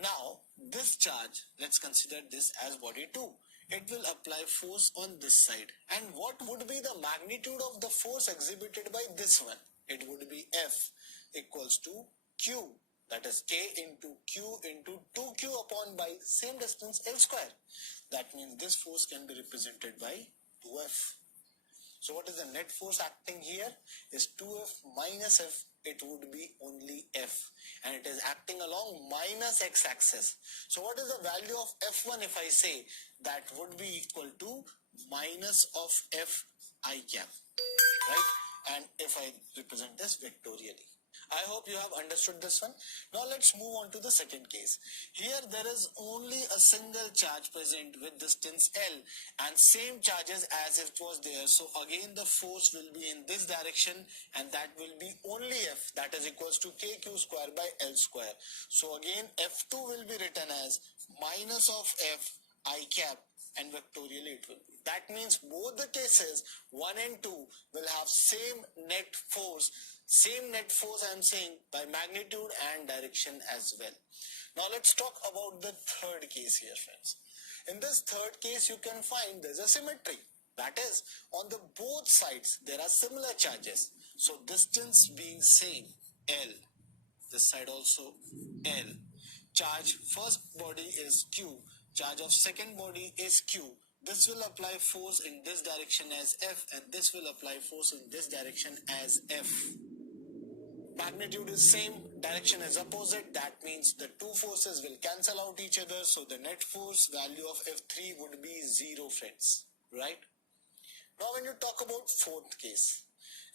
Now, this charge, let's consider this as body 2. It will apply force on this side. And what would be the magnitude of the force exhibited by this one? It would be F equals to Q. That is K into Q into 2Q upon by same distance L square. That means this force can be represented by 2F. So what is the net force acting here? Is 2F minus F. It would be only F. And it is acting along minus x-axis. So what is the value of F1 if I say? That would be equal to minus of F I cap. Right? And if I represent this vectorially. I hope you have understood this one. Now let's move on to the second case. Here there is only a single charge present with distance L and same charges as it was there. So again the force will be in this direction, and that will be only F, that is equals to KQ square by L square. So again F2 will be written as minus of F I cap, and vectorially it will be. That means both the cases 1 and 2 will have same net force. Same net force I am saying by magnitude and direction as well. Now let's talk about the third case here, friends. In this third case, you can find there's a symmetry. That is, on the both sides, there are similar charges. So distance being same, L. This side also L. Charge first body is Q. Charge of second body is Q. This will apply force in this direction as F, and this will apply force in this direction as F. Magnitude is same, direction is opposite. That means the two forces will cancel out each other. So the net force value of F3 would be 0, friends. Right? Now when you talk about fourth case,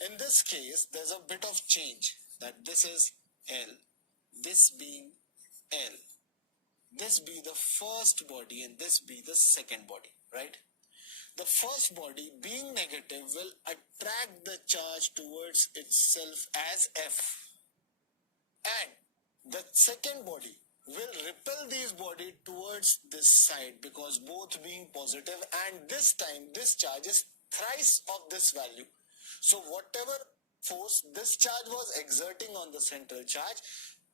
in this case there's a bit of change, that this is L, this being L, this be the first body and this be the second body, right? The first body being negative will attract the charge towards itself as F, and the second body will repel this body towards this side because both being positive, and this time this charge is thrice of this value. So whatever force this charge was exerting on the central charge,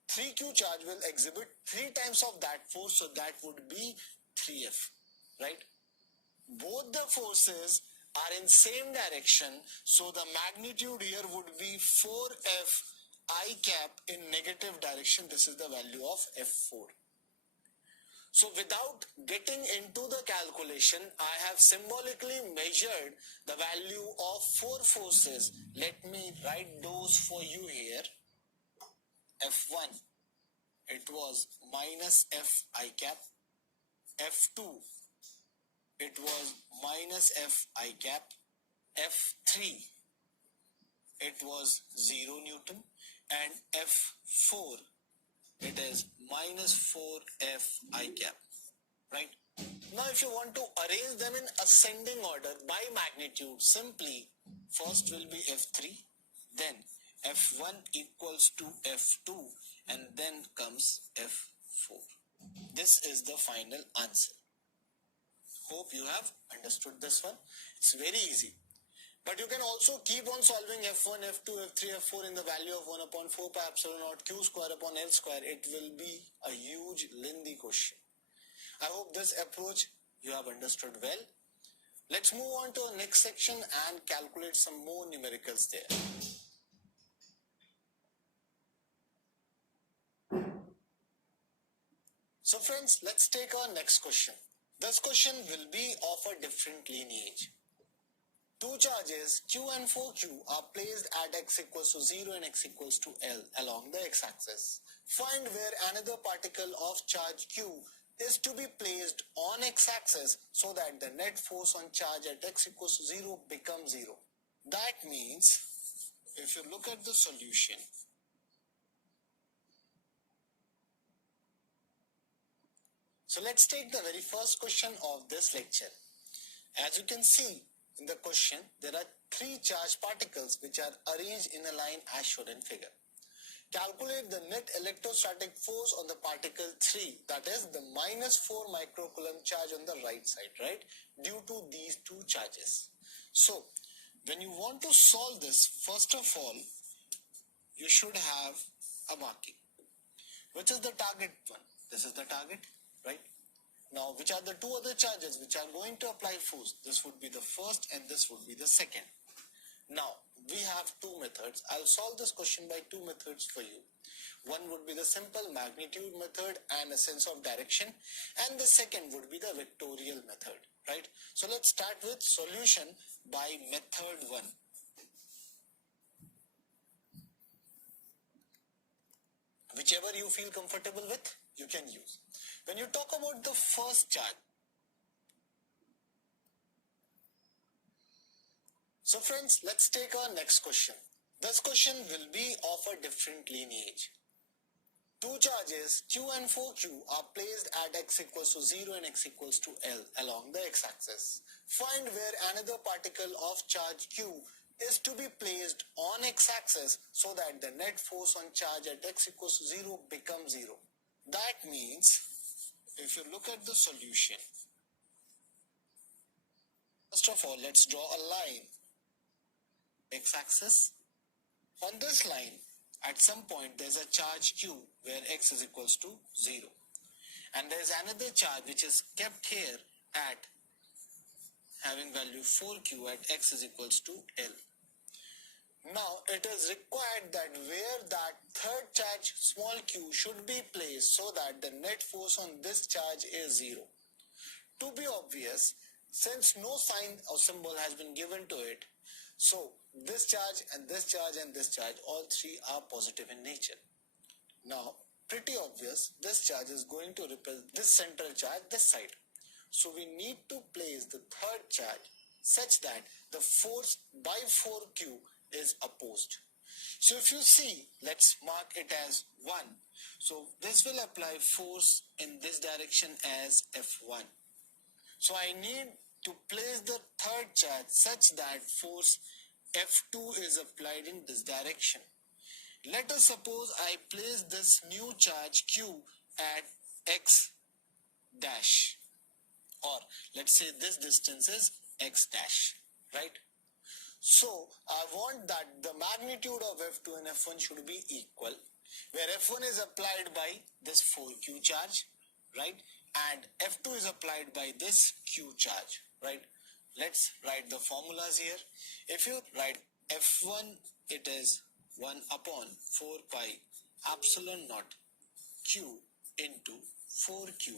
3q charge will exhibit 3 times of that force, so that would be 3f, right? Both the forces are in same direction, so the magnitude here would be 4f I cap in negative direction. This is the value of F4. So without getting into the calculation, I have symbolically measured the value of 4 forces. Let me write those for you here. F1, it was minus F I cap. F2, it was minus F I cap. F3, it was 0 Newton. And F4, it is minus 4F I cap, right? Now if you want to arrange them in ascending order by magnitude, simply first will be F3, then F1 equals to F2, and then comes F4. This is the final answer. Hope you have understood this one. It's very easy. But you can also keep on solving F1, F2, F3, F4 in the value of 1 upon 4 pi epsilon naught Q square upon L square. It will be a huge lengthy question. I hope this approach you have understood well. Let's move on to the next section and calculate some more numericals there. So friends, let's take our next question. This question will be of a different lineage. Two charges Q and 4Q are placed at x equals to 0 and x equals to L along the x-axis. Find where another particle of charge Q is to be placed on x-axis so that the net force on charge at x equals to 0 becomes 0. That means, if you look at the solution, so let's take the very first question of this lecture. As you can see, in the question, there are 3 charged particles which are arranged in a line as shown in figure. Calculate the net electrostatic force on the particle 3, that is the minus 4 microcoulomb charge on the right side, right, due to these 2 charges. So, when you want to solve this, first of all, you should have a marking. Which is the target one? This is the target, right? Now, which are the 2 other charges which are going to apply force? This would be the first and this would be the second. Now, we have 2 methods. I'll solve this question by 2 methods for you. One would be the simple magnitude method and a sense of direction, and the second would be the vectorial method, right? So let's start with solution by method 1. Whichever you feel comfortable with, you can use. When you talk about the first charge, so friends, let's take our next question. This question will be of a different lineage. 2 charges Q and 4Q are placed at x equals to 0 and x equals to L along the x-axis. Find where another particle of charge Q is to be placed on x-axis so that the net force on charge at x equals to 0 becomes 0. That means, if you look at the solution, first of all, let's draw a line, x-axis. On this line, at some point, there's a charge Q where x is equals to 0. And there is another charge which is kept here at having value 4q at x is equals to L. Now it is required that where that third charge small q should be placed so that the net force on this charge is 0. To be obvious, since no sign or symbol has been given to it, so this charge and this charge and this charge, all three are positive in nature. Now, pretty obvious, this charge is going to repel this central charge this side. So we need to place the third charge such that the force by 4q is opposed. So if you see, let's mark it as 1. So this will apply force in this direction as F1. So I need to place the third charge such that force F2 is applied in this direction. Let us suppose I place this new charge Q at x dash, or let's say this distance is x dash, right? So I want that the magnitude of F2 and F1 should be equal, where F1 is applied by this 4q charge, right? And F2 is applied by this q charge, right? Let's write the formulas here. If you write F1, it is 1 upon 4 pi epsilon naught q into 4q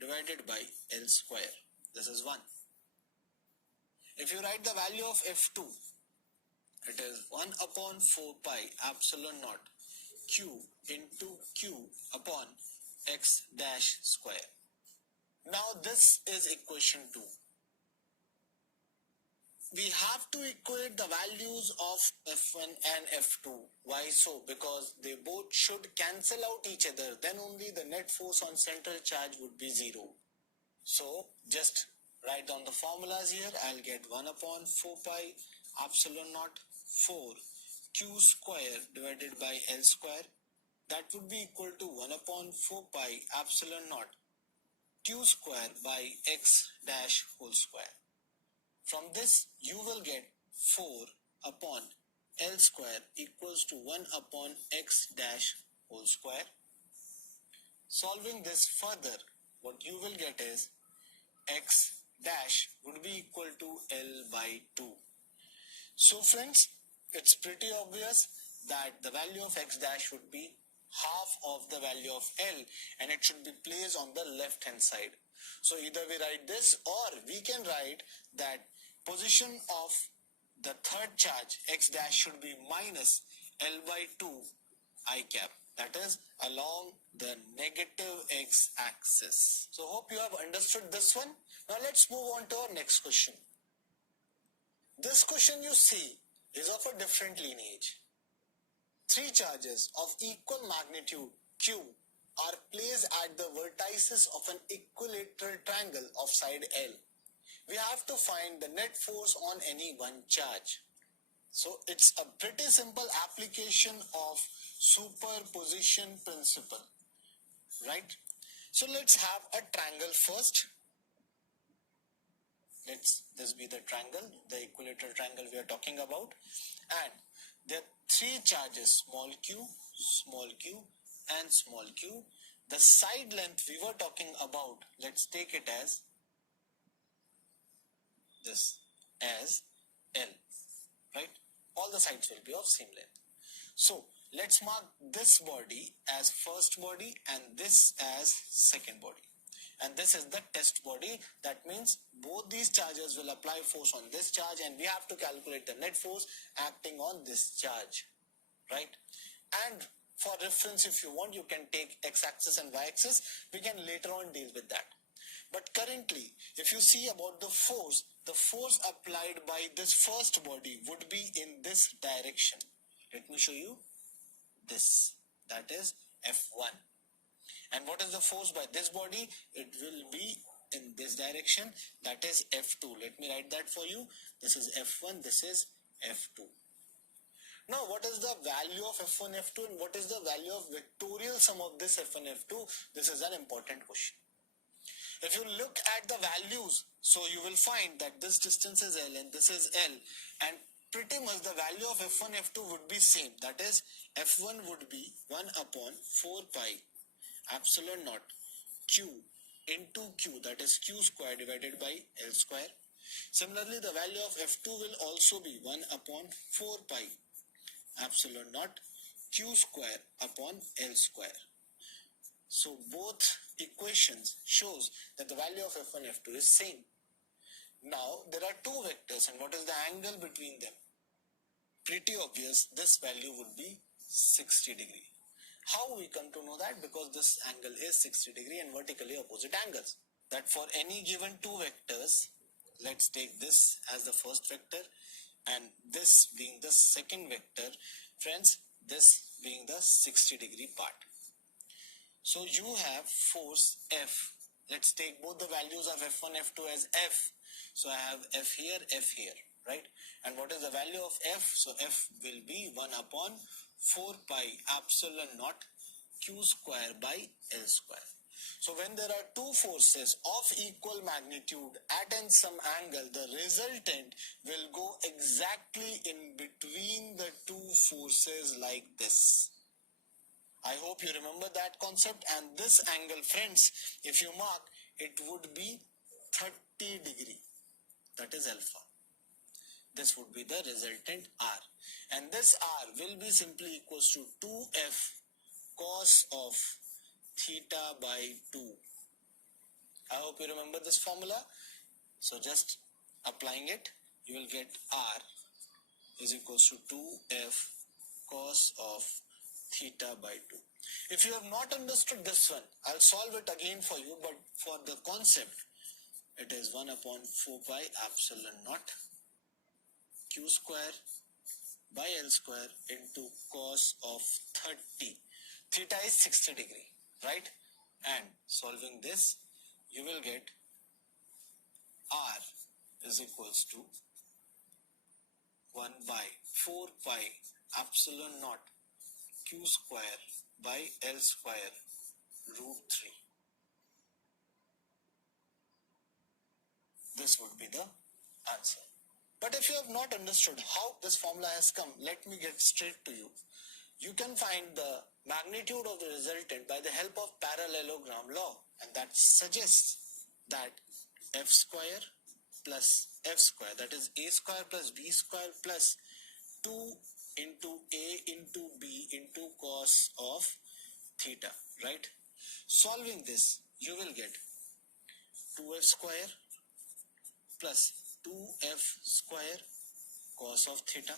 divided by L square. This is 1. If you write the value of F2, it is 1 upon 4 pi epsilon naught q into q upon x dash square. Now this is equation 2. We have to equate the values of F1 and F2. Why so? Because they both should cancel out each other. Then only the net force on central charge would be 0. So just write down the formulas here. I'll get 1 upon 4 pi epsilon naught 4 q square divided by L square. That would be equal to 1 upon 4 pi epsilon naught q square by x dash whole square. From this you will get 4 upon L square equals to 1 upon x dash whole square. Solving this further, what you will get is x dash would be equal to L by 2. So friends, it's pretty obvious that the value of x dash would be half of the value of L, and it should be placed on the left hand side. So either we write this, or we can write that position of the third charge x dash should be minus L by 2 I cap, that is along the negative x axis. So hope you have understood this one. Now let's move on to our next question. This question you see is of a different lineage. Three charges of equal magnitude Q are placed at the vertices of an equilateral triangle of side L. We have to find the net force on any one charge. So it's a pretty simple application of superposition principle, right? So let's have a triangle first. Let's this be the triangle, the equilateral triangle we are talking about, and there are three charges, small q, and small q. The side length we were talking about, let's take it as this, as L, right? All the sides will be of same length. So let's mark this body as first body and this as second body. And this is the test body. That means both these charges will apply force on this charge, and we have to calculate the net force acting on this charge, right? And for reference, if you want, you can take x-axis and y-axis. We can later on deal with that. But currently, if you see about the force applied by this first body would be in this direction. Let me show you this. That is F1. And what is the force by this body? It will be in this direction. That is F2. Let me write that for you. This is F1. This is F2. Now, what is the value of F1, F2, and what is the value of vectorial sum of this F1, F2? This is an important question. If you look at the values, so you will find that this distance is L and this is L, and pretty much the value of F1, F2 would be same. That is, F1 would be 1 upon 4 pi epsilon naught q into q, that is q square divided by L square. Similarly, the value of F2 will also be 1 upon 4 pi epsilon naught q square upon L square. So both equations shows that the value of F1 F2 is same. Now there are two vectors, and what is the angle between them? Pretty obvious, this value would be 60 degree. How we come to know that? Because this angle is 60 degree and vertically opposite angles. That for any given two vectors, let's take this as the first vector and this being the second vector, friends, this being the 60 degree part. So you have force F. Let's take both the values of F1, F2 as F. So I have F here, right? And what is the value of F? So F will be 1 upon 4 pi epsilon naught q square by L square. So when there are two forces of equal magnitude at some angle, the resultant will go exactly in between the two forces like this. I hope you remember that concept, and this angle, friends, if you mark, it would be 30 degree. That is alpha. This would be the resultant R. And this R will be simply equals to 2F cos of theta by 2. I hope you remember this formula. So just applying it, you will get R is equals to 2F cos of theta by 2. If you have not understood this one, I'll solve it again for you, but for the concept, it is 1 upon 4 pi epsilon naught q square by L square into cos of 30. Theta is 60 degree, right? And solving this, you will get R is equals to 1 by 4 pi epsilon naught q square by L square root 3. This would be the answer. But if you have not understood how this formula has come, let me get straight to you. You can find the magnitude of the resultant by the help of parallelogram law, and that suggests that f square plus f square, that is a square plus b square plus 2 into a into b into cos of theta, right? Solving this, you will get 2f square plus 2f square cos of theta.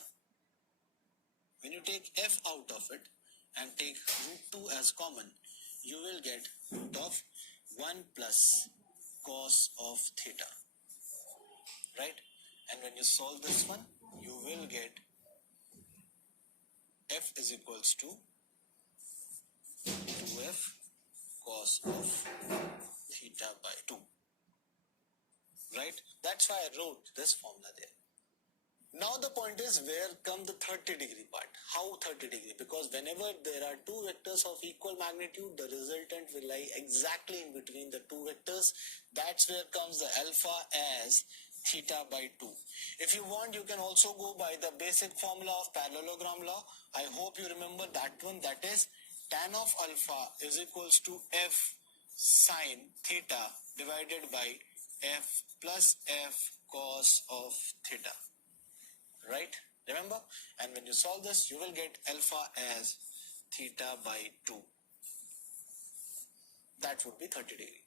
When you take f out of it and take root 2 as common, you will get root of 1 plus cos of theta, right? And when you solve this one, you will get f is equals to 2f cos of theta by 2, right? That's why I wrote this formula there. Now the point is, where come the 30 degree part? How 30 degree? Because whenever there are two vectors of equal magnitude, the resultant will lie exactly in between the two vectors. That's where comes the alpha as theta by 2. If you want, you can also go by the basic formula of parallelogram law. I hope you remember that one. That is tan of alpha is equals to f sine theta divided by f plus f cos of theta. Right? Remember? And when you solve this, you will get alpha as theta by 2. That would be 30 degree.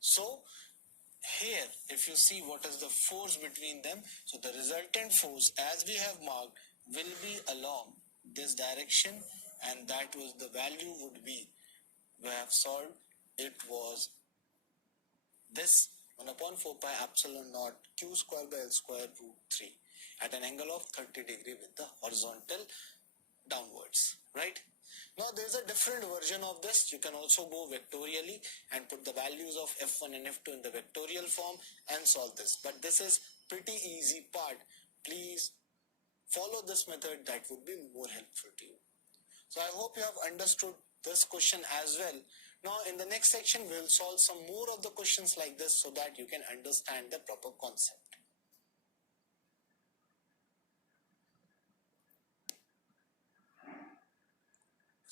So, here, if you see what is the force between them, so the resultant force, as we have marked, will be along this direction, and that was the value would be, we have solved, it was this 1 upon 4 pi epsilon naught q square by L square root 3 at an angle of 30 degree with the horizontal downwards, right? Now there is a different version of this. You can also go vectorially and put the values of f1 and f2 in the vectorial form and solve this. But this is pretty easy part. Please follow this method, that would be more helpful to you. So I hope you have understood this question as well. Now in the next section, we will solve some more of the questions like this so that you can understand the proper concept.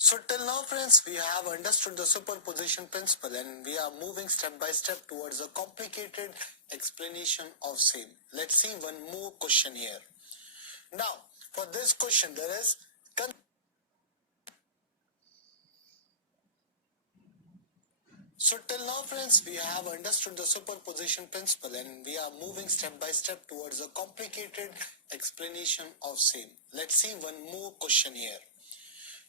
So till now friends, we have understood the superposition principle and we are moving step by step towards a complicated explanation of same. Let's see one more question here. Now, for this question there is So till now friends, we have understood the superposition principle and we are moving step by step towards a complicated explanation of same. Let's see one more question here.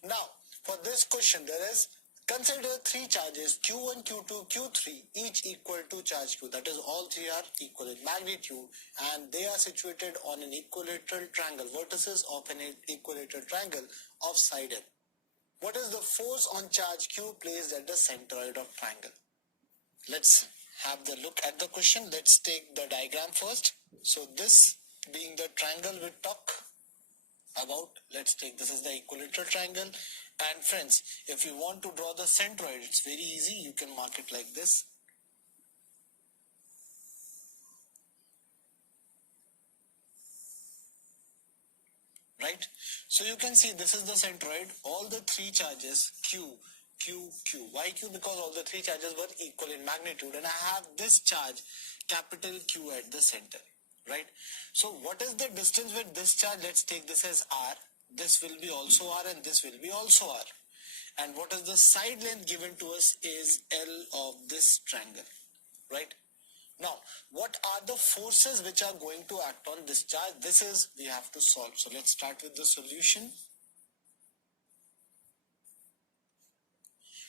Now, for this question there is, consider three charges Q1, Q2, Q3 each equal to charge Q. That is, all three are equal in magnitude and they are situated on an equilateral triangle, vertices of an equilateral triangle of side N. What is the force on charge Q placed at the centroid of triangle? Let's have the look at the question. Let's take the diagram first. So this being the triangle we talk about, let's take this is the equilateral triangle. And friends, if you want to draw the centroid, it's very easy. You can mark it like this. Right? So you can see this is the centroid. All the three charges Q, Q, Q. Why Q? Because all the three charges were equal in magnitude and I have this charge capital Q at the center. Right? So what is the distance with this charge? Let's take this as R. This will be also R and this will be also R. And what is the side length given to us is L of this triangle. Right? Now, what are the forces which are going to act on this charge? This is we have to solve. So let's start with the solution.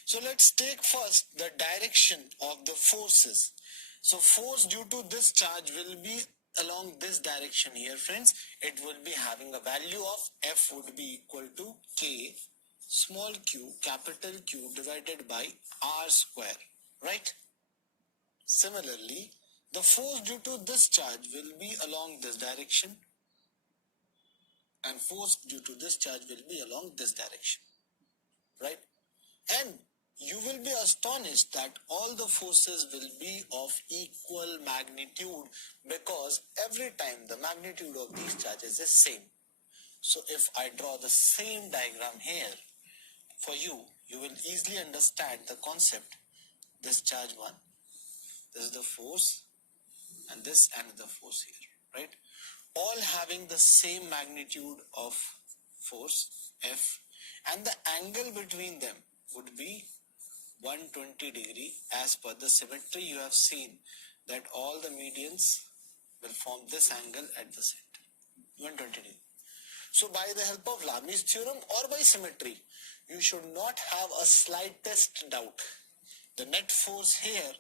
So let's take first the direction of the forces. So force due to this charge will be along this direction here friends. It will be having a value of F would be equal to K small q capital Q divided by R square. Right? Similarly, the force due to this charge will be along this direction and force due to this charge will be along this direction. Right? And you will be astonished that all the forces will be of equal magnitude because every time the magnitude of these charges is same. So if I draw the same diagram here for you, you will easily understand the concept. This charge 1, this is the force and this another force here, right? All having the same magnitude of force F and the angle between them would be 120 degree. As per the symmetry you have seen that all the medians will form this angle at the center, 120 degree. So by the help of Lami's theorem or by symmetry, you should not have a slightest doubt. The net force here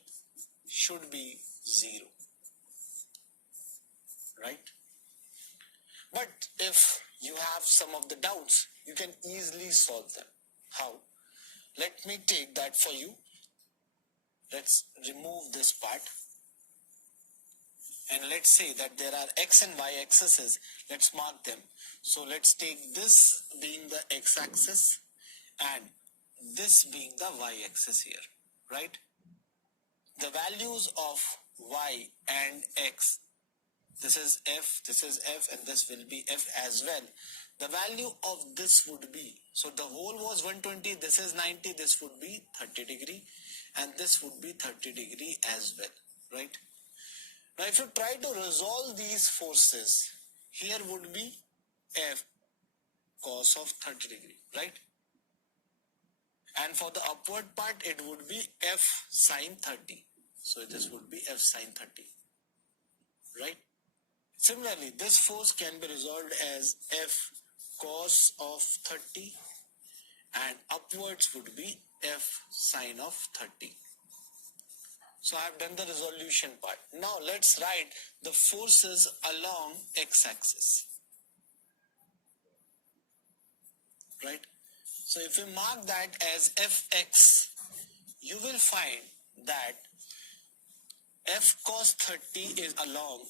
should be 0. Right? But if you have some of the doubts, you can easily solve them. How? Let me take that for you. Let's remove this part. And let's say that there are x and y axes. Let's mark them. So let's take this being the x-axis and this being the y-axis here. Right? The values of y and x, this is f, and this will be f as well. The value of this would be, so the whole was 120, this is 90, this would be 30 degree and this would be 30 degree as well, right? Now if you try to resolve these forces, here would be f cos of 30 degree, right? And for the upward part, it would be f sine 30. So this would be f sine 30, right? Similarly, this force can be resolved as f cos of 30 and upwards would be f sine of 30. So I have done the resolution part. Now let's write the forces along x-axis. Right? So if we mark that as fx, you will find that f cos 30 is along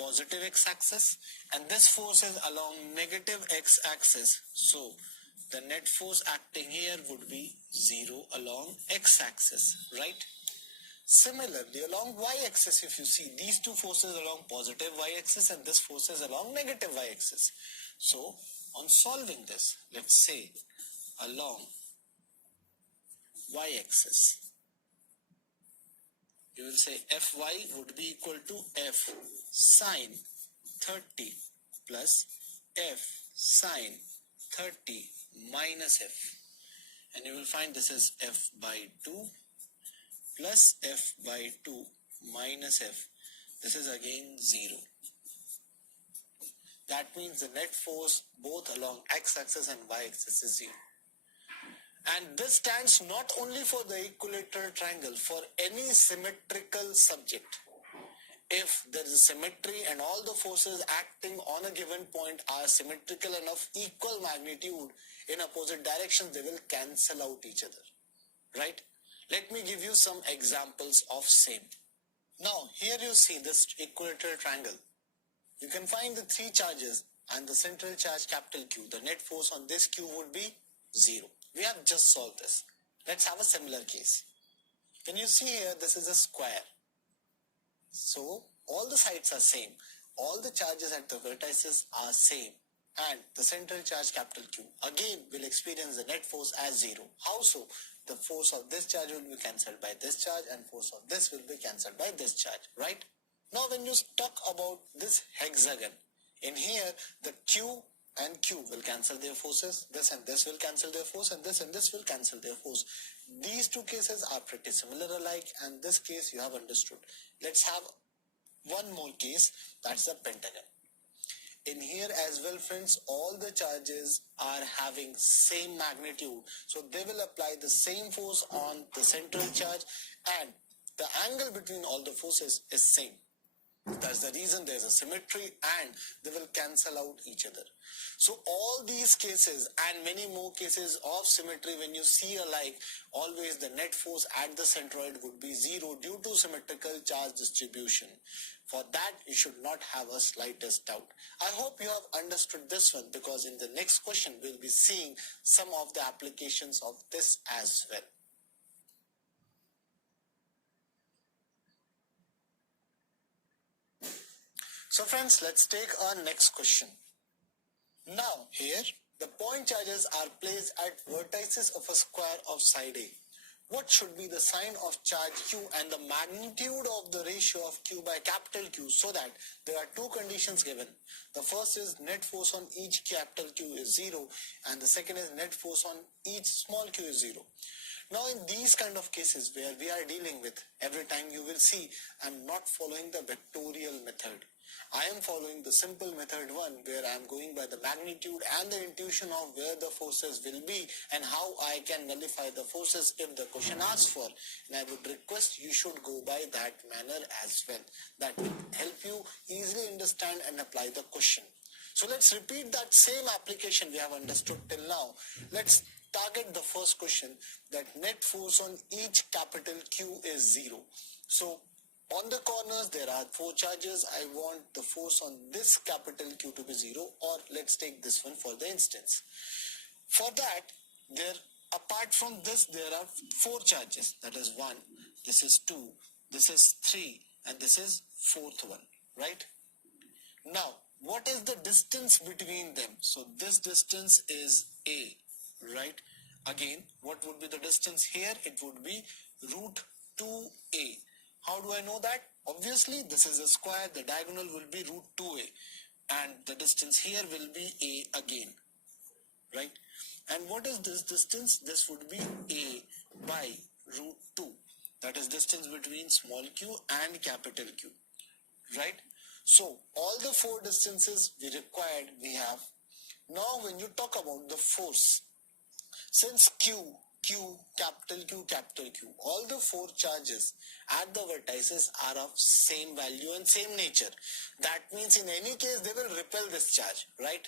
positive x-axis and this force is along negative x-axis. So the net force acting here would be 0 along x-axis, right? Similarly, along y-axis, if you see these two forces along positive y-axis and this force is along negative y-axis. So on solving this, let's say along y-axis. You will say Fy would be equal to F sine 30 plus F sine 30 minus F. And you will find this is F by 2 plus F by 2 minus F. This is again 0. That means the net force both along x-axis and y-axis is 0. And this stands not only for the equilateral triangle, for any symmetrical subject. If there is a symmetry and all the forces acting on a given point are symmetrical and of equal magnitude in opposite directions, they will cancel out each other. Right? Let me give you some examples of same. Now, here you see this equilateral triangle. You can find the three charges and the central charge capital Q. The net force on this Q would be 0. We have just solved this. Let's have a similar case. Can you see here, this is a square. So, all the sides are same. All the charges at the vertices are same. And the central charge capital Q again will experience the net force as 0. How so? The force of this charge will be cancelled by this charge and force of this will be cancelled by this charge. Right? Now when you talk about this hexagon, in here the Q and Q will cancel their forces, this and this will cancel their force, and this will cancel their force. These two cases are pretty similar alike, and this case you have understood. Let's have one more case, that's the pentagon. In here as well, friends, all the charges are having same magnitude, so they will apply the same force on the central charge, and the angle between all the forces is same. That's the reason there is a symmetry and they will cancel out each other. So all these cases and many more cases of symmetry, when you see alike, always the net force at the centroid would be 0 due to symmetrical charge distribution. For that you should not have a slightest doubt. I hope you have understood this one, because in the next question we'll be seeing some of the applications of this as well. So friends, let's take our next question. Now here, the point charges are placed at vertices of a square of side A. What should be the sign of charge Q and the magnitude of the ratio of Q by capital Q, so that there are two conditions given. The first is net force on each capital Q is 0, and the second is net force on each small q is 0. Now in these kind of cases where we are dealing with, every time you will see I'm not following the vectorial method. I am following the simple method 1, where I am going by the magnitude and the intuition of where the forces will be and how I can nullify the forces if the question asks for. And I would request you should go by that manner as well. That will help you easily understand and apply the question. So let's repeat that same application we have understood till now. Let's target the first question, that net force on each capital Q is 0. So on the corners there are 4 charges. I want the force on this capital Q to be 0, or let's take this one for the instance. For that, apart from this there are 4 charges. That is 1, this is 2, this is 3, and this is 4th one, right? Now, what is the distance between them? So this distance is A, right? Again, what would be the distance here? It would be root 2A. How do I know that? Obviously, this is a square, the diagonal will be root 2A, and the distance here will be A again, right? And what is this distance? This would be A by root 2. That is distance between small q and capital Q, right? So, all the 4 distances we required we have. Now, when you talk about the force, since Q, capital Q, all the 4 charges at the vertices are of same value and same nature. That means in any case they will repel this charge, right?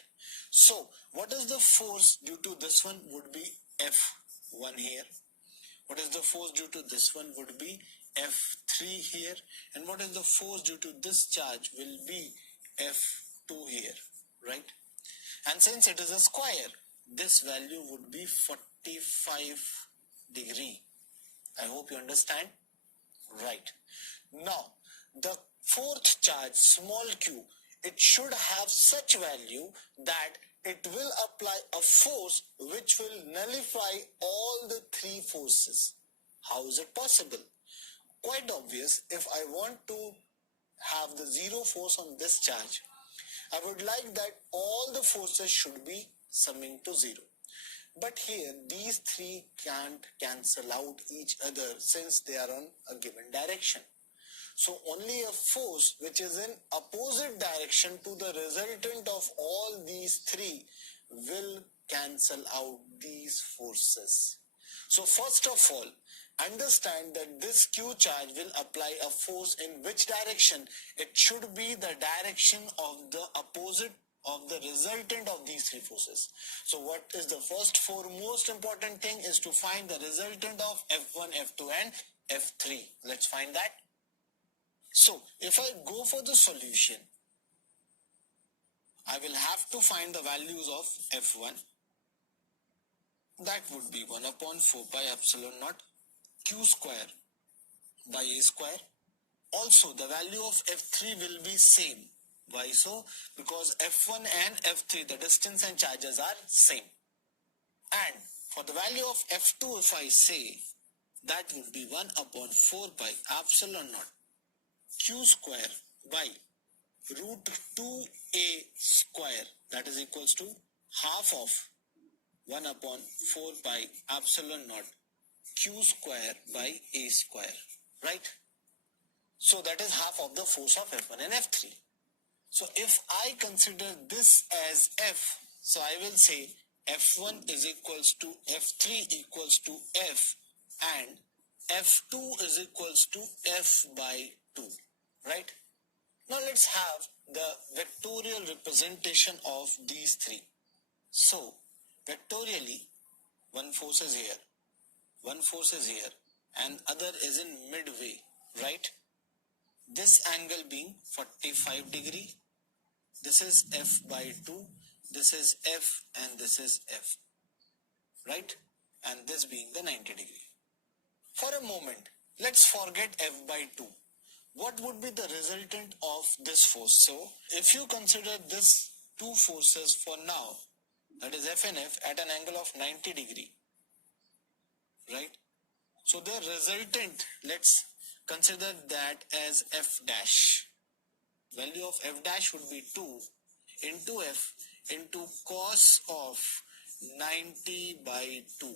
So, what is the force due to this one would be F1 here. What is the force due to this one would be F3 here. And what is the force due to this charge will be F2 here, right? And since it is a square, this value would be 45 degree. I hope you understand. Right. Now, the 4th charge, small q, it should have such value that it will apply a force which will nullify all the three forces. How is it possible? Quite obvious. If I want to have the zero force on this charge, I would like that all the forces should be summing to zero. But here these three can't cancel out each other since they are on a given direction. So only a force which is in opposite direction to the resultant of all these three will cancel out these forces. So first of all, understand that this Q charge will apply a force in which direction? It should be the direction of the opposite of the resultant of these three forces. So what is the first foremost important thing is to find the resultant of F1, F2 and F3. Let's find that. So if I go for the solution, I will have to find the values of F1. That would be 1 upon 4 pi epsilon naught Q square by A square. Also the value of F3 will be same. Why so? Because F1 and F3, the distance and charges are same. And for the value of F2, if I say, that would be 1 upon 4 pi epsilon naught Q square by root 2A square, that is equals to half of 1 upon 4 pi epsilon naught Q square by A square, right? So that is half of the force of F1 and F3. So if I consider this as F, so I will say F1 is equals to F3 equals to F and F2 is equals to F by 2, right? Now let's have the vectorial representation of these three. So vectorially, one force is here, one force is here and other is in midway, right? This angle being 45 degree, this is F by 2, this is F and this is F, right? And this being the 90 degree. For a moment, let's forget F by 2. What would be the resultant of this force? So, if you consider this two forces for now, that is F and F at an angle of 90 degree, right? So, the resultant, let's consider that as F dash. Value of F dash would be 2 into F into cos of 90 by 2.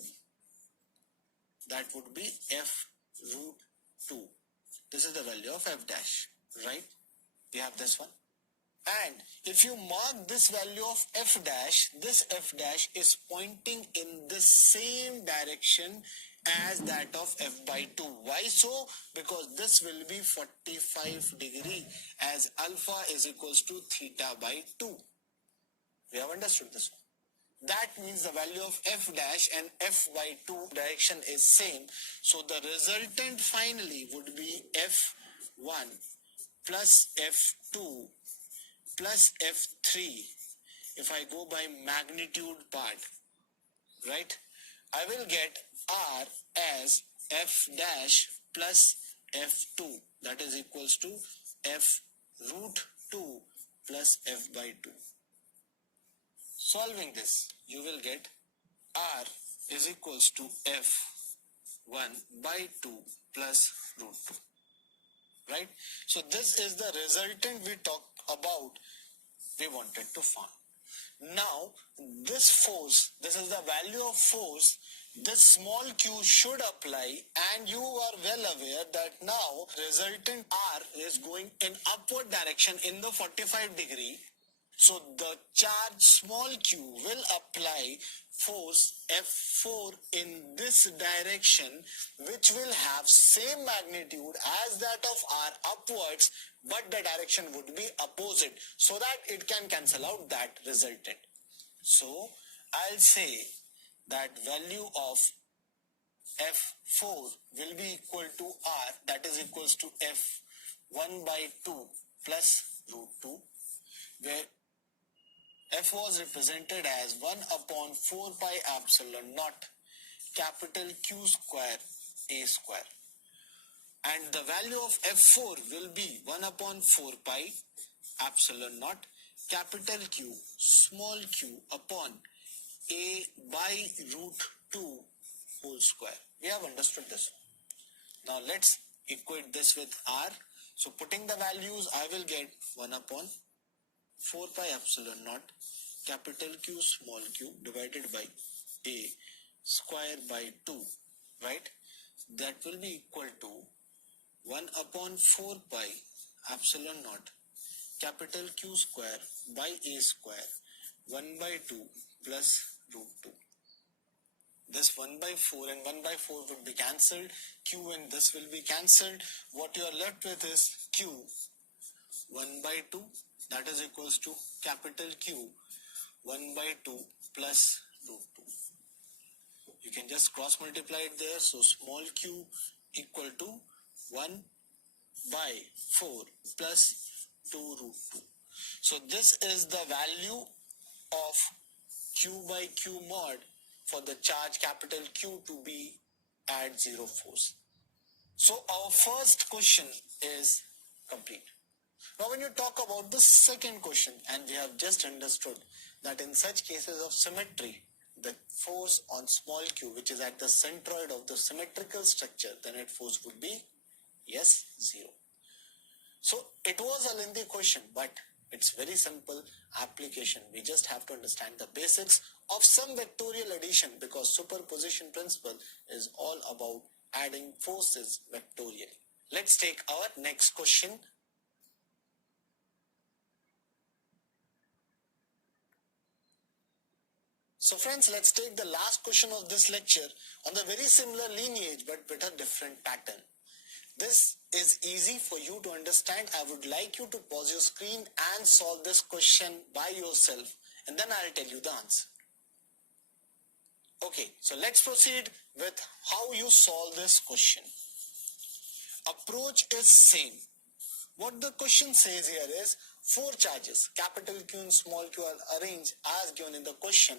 That would be F root 2. This is the value of F dash, right? We have this one. And if you mark this value of F dash, this F dash is pointing in the same direction as that of F by 2. Why so? Because this will be 45 degree as alpha is equals to theta by 2. We have understood this one. That means the value of F dash and F by 2 direction is same. So the resultant finally would be F1 plus F2 plus F3. If I go by magnitude part, right, I will get R as F dash plus F2, that is equals to F root 2 plus F by 2. Solving this, you will get R is equals to F1 by 2 plus root 2, right? So this is the resultant we talked about, we wanted to find. Now, this force, this is the value of force, this small q should apply, and you are well aware that now resultant R is going in upward direction in the 45 degree. So the charge small q will apply force F4 in this direction, which will have same magnitude as that of R upwards, but the direction would be opposite so that it can cancel out that resultant. So I'll say that value of F4 will be equal to R, that is equals to F1 by 2 plus root 2, where F was represented as 1 upon 4 pi epsilon naught capital Q square A square. And the value of F4 will be 1 upon 4 pi epsilon naught capital Q small q upon A by root 2 whole square. We have understood this. Now let's equate this with R. So putting the values, I will get 1 upon 4 pi epsilon naught capital Q small q divided by A square by 2, right? That will be equal to 1 upon 4 pi epsilon naught capital Q square by A square 1 by 2 plus root 2. This 1 by 4 and 1 by 4 would be cancelled. Q and this will be cancelled. What you are left with is Q 1 by 2, that is equals to capital Q 1 by 2 plus root 2. You can just cross multiply it there. So small q equal to 1 by 4 plus 2 root 2. So this is the value of Q by Q mod for the charge capital Q to be at 0 force. So our first question is complete. Now when you talk about the second question, and we have just understood that in such cases of symmetry, the force on small q, which is at the centroid of the symmetrical structure, the net force would be, yes, 0. So it was a lengthy question, but it's very simple application. We just have to understand the basics of some vectorial addition, because superposition principle is all about adding forces vectorially. Let's take our next question. So friends, let's take the last question of this lecture on the very similar lineage but with a different pattern. This is easy for you to understand. I would like you to pause your screen and solve this question by yourself, and then I'll tell you the answer. Okay, so let's proceed with how you solve this question. Approach is same. What the question says here is 4 charges, capital Q and small q, are arranged as given in the question,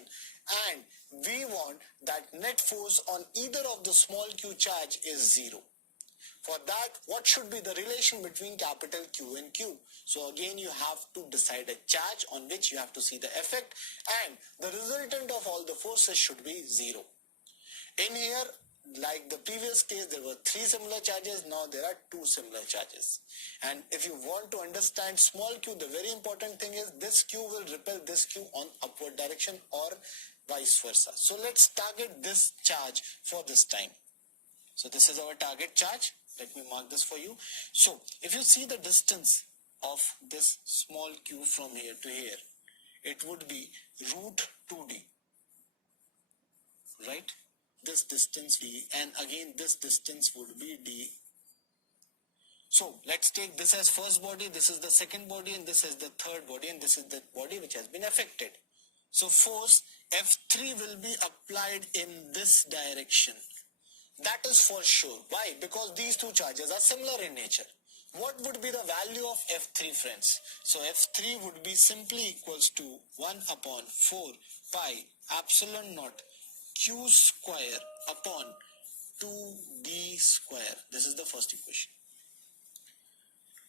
and we want that net force on either of the small q charge is 0. For that, what should be the relation between capital Q and Q? So again, you have to decide a charge on which you have to see the effect, and the resultant of all the forces should be 0. In here, like the previous case, there were 3 similar charges. Now there are 2 similar charges. And if you want to understand small q, the very important thing is this q will repel this q on upward direction or vice versa. So let's target this charge for this time. So this is our target charge. Let me mark this for you. So if you see the distance of this small q from here to here, it would be root 2d, right? This distance d, and again this distance would be d. So let's take this as first body, this is the second body, and this is the third body, and this is the body which has been affected. So force F3 will be applied in this direction. That is for sure. Why? Because these 2 charges are similar in nature. What would be the value of F3, friends? So F3 would be simply equals to 1 upon 4 pi epsilon naught q square upon 2d square. This is the first equation.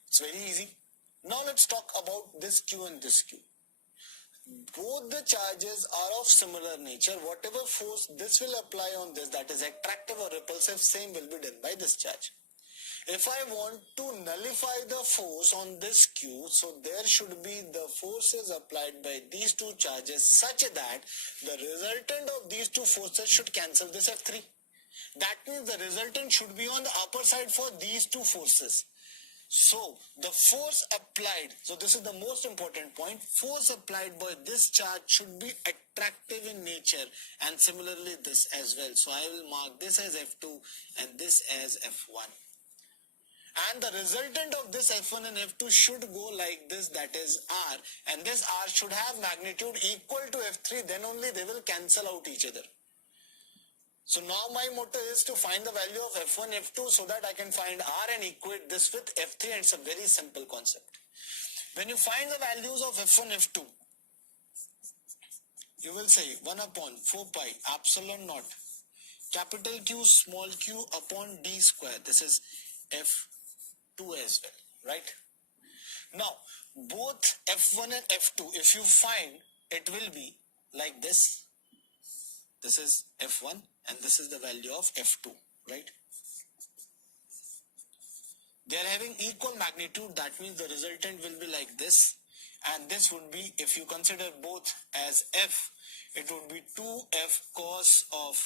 It's very easy. Now let's talk about this q and this q. Both the charges are of similar nature. Whatever force this will apply on this, that is attractive or repulsive, same will be done by this charge. If I want to nullify the force on this q, so there should be the forces applied by these 2 charges such that the resultant of these 2 forces should cancel this F3. That means the resultant should be on the upper side for these 2 forces. So the force applied, so this is the most important point, force applied by this charge should be attractive in nature, and similarly this as well. So I will mark this as F2 and this as F1. And the resultant of this F1 and F2 should go like this, that is R, and this R should have magnitude equal to F3, then only they will cancel out each other. So now my motto is to find the value of F1, F2 so that I can find R and equate this with F3, and it's a very simple concept. When you find the values of F1, F2, you will say 1 upon 4 pi epsilon naught capital Q small q upon d square. This is F2 as well, right? Now, both F1 and F2, if you find, it will be like this. This is F1 and this is the value of F2, right? They are having equal magnitude, that means the resultant will be like this. And this would be, if you consider both as F, it would be 2F cos of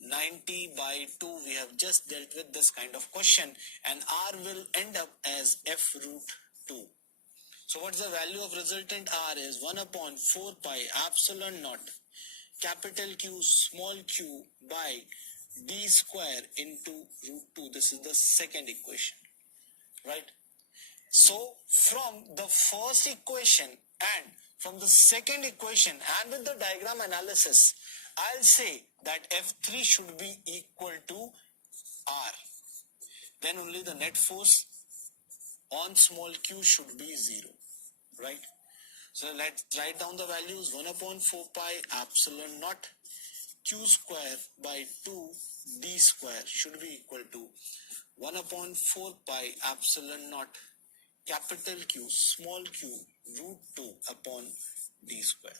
90 by 2. We have just dealt with this kind of question, and R will end up as F root 2. So what's the value of resultant? R is 1 upon 4 pi epsilon naught capital Q small q by d square into root 2. This is the second equation, right? So from the first equation and from the second equation and with the diagram analysis, I'll say that F3 should be equal to R. Then only the net force on small q should be 0, right? So let's write down the values. 1 upon 4 pi epsilon naught q square by 2 d square should be equal to 1 upon 4 pi epsilon naught capital Q small q root 2 upon d square.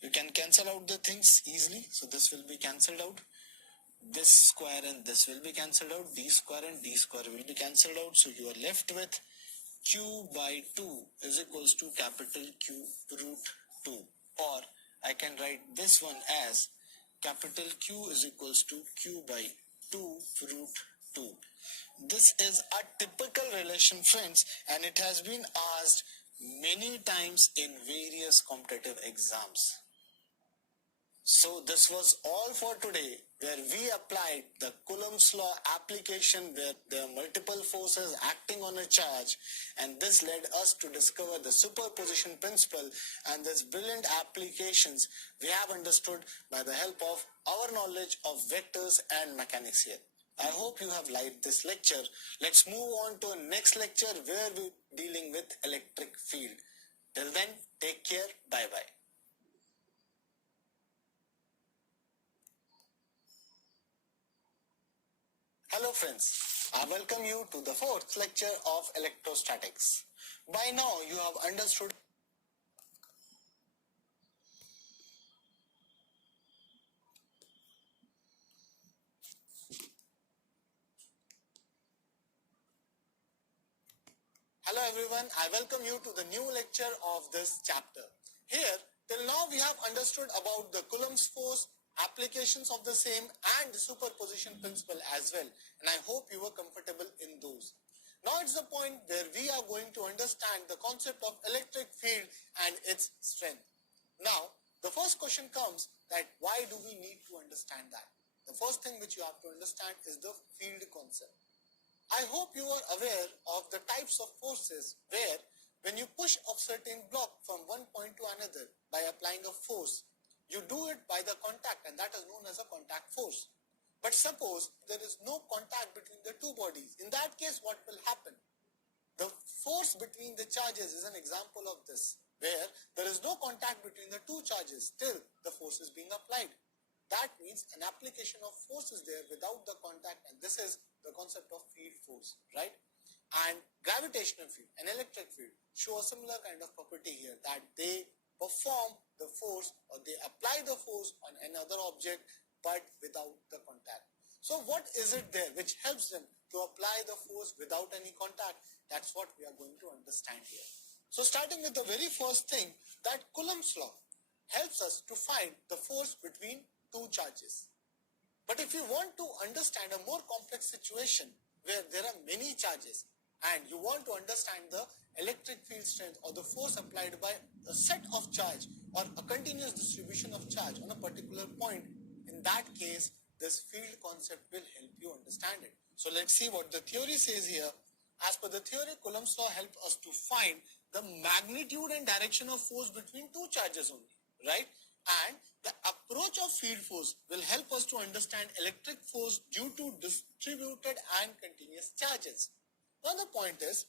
You can cancel out the things easily. So this will be cancelled out. This square and this will be cancelled out. D square and d square will be cancelled out. So you are left with q by 2 is equals to capital Q root 2. Or I can write this one as capital Q is equals to q by 2 root 2. This is a typical relation, friends, and it has been asked many times in various competitive exams. So this was all for today, where we applied the Coulombs law application where there are multiple forces acting on a charge, and this led us to discover the superposition principle, and these brilliant applications we have understood by the help of our knowledge of vectors and mechanics here. I hope you have liked this lecture. Let's move on to a next lecture where we're dealing with electric field. Till then, take care. Bye-bye. Hello friends, I welcome you to the fourth lecture of electrostatics. By now you have understood Hello everyone, I welcome you to the new lecture of this chapter. Here, till now we have understood about the Coulombs force, applications of the same and the superposition principle as well, and I hope you were comfortable in those. Now it's the point where we are going to understand the concept of electric field and its strength. Now, the first question comes that why do we need to understand that? The first thing which you have to understand is the field concept. I hope you are aware of the types of forces where when you push a certain block from one point to another by applying a force, you do it by the contact, and that is known as a contact force. But suppose there is no contact between the two bodies. In that case, what will happen? The force between the charges is an example of this, where there is no contact between the two charges, still the force is being applied. That means an application of force is there without the contact, and this is the concept of field force, right? And gravitational field and electric field show a similar kind of property here, that they perform the force or they apply the force on another object but without the contact. So what is it there which helps them to apply the force without any contact? That's what we are going to understand here. So starting with the very first thing, that Coulombs law helps us to find the force between two charges. But if you want to understand a more complex situation where there are many charges and you want to understand the electric field strength or the force applied by a set of charge or a continuous distribution of charge on a particular point, in that case, this field concept will help you understand it. So let's see what the theory says here. As per the theory, Coulombs law helps us to find the magnitude and direction of force between two charges only, right? And the approach of field force will help us to understand electric force due to distributed and continuous charges. Now the point is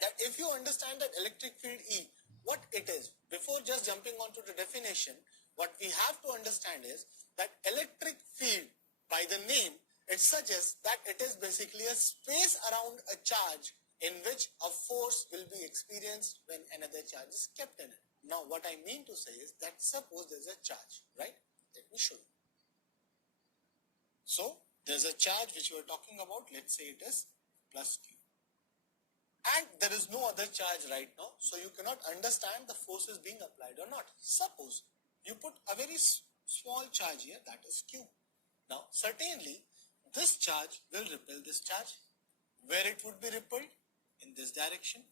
that if you understand that electric field E, what it is, before just jumping onto the definition, what we have to understand is that electric field, by the name, it suggests that it is basically a space around a charge in which a force will be experienced when another charge is kept in it. Now what I mean to say is that suppose there's a charge, right? Let me show you. So there's a charge which we are talking about, let's say it is plus Q. And there is no other charge right now, so you cannot understand the force is being applied or not. Suppose you put a very small charge here, that is Q. Now certainly this charge will repel this charge. Where it would be repelled? In this direction.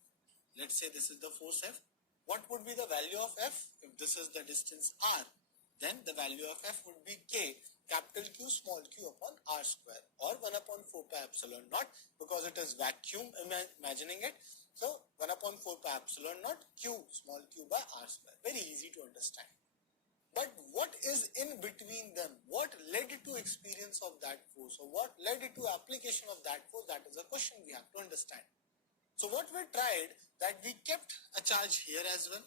Let's say this is the force F. What would be the value of F? If this is the distance R, then the value of F would be K, capital Q small q upon R square, or 1 upon 4 pi epsilon naught, because it is vacuum, imagining it. So 1 upon 4 pi epsilon naught Q small q by R square. Very easy to understand. But what is in between them? What led to experience of that force, or what led to application of that force? That is a question we have to understand. So what we tried, that we kept a charge here as well,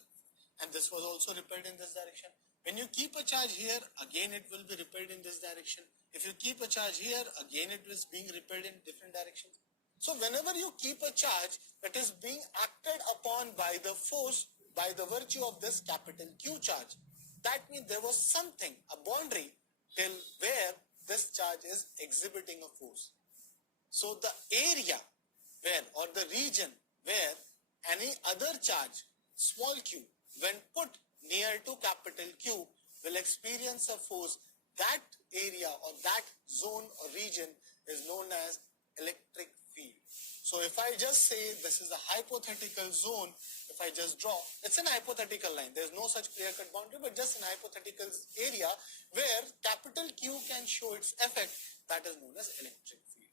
and this was also repelled in this direction. When you keep a charge here, again it will be repelled in this direction. If you keep a charge here, again it is being repelled in different directions. So whenever you keep a charge that is being acted upon by the force, by the virtue of this capital Q charge, that means there was something, a boundary, till where this charge is exhibiting a force. So the area where, or the region where any other charge, small q, when put near to capital Q, will experience a force, that area or that zone or region is known as electric field. So if I just say this is a hypothetical zone, if I just draw, it's an hypothetical line. There's no such clear-cut boundary, but just an hypothetical area where capital Q can show its effect, that is known as electric field,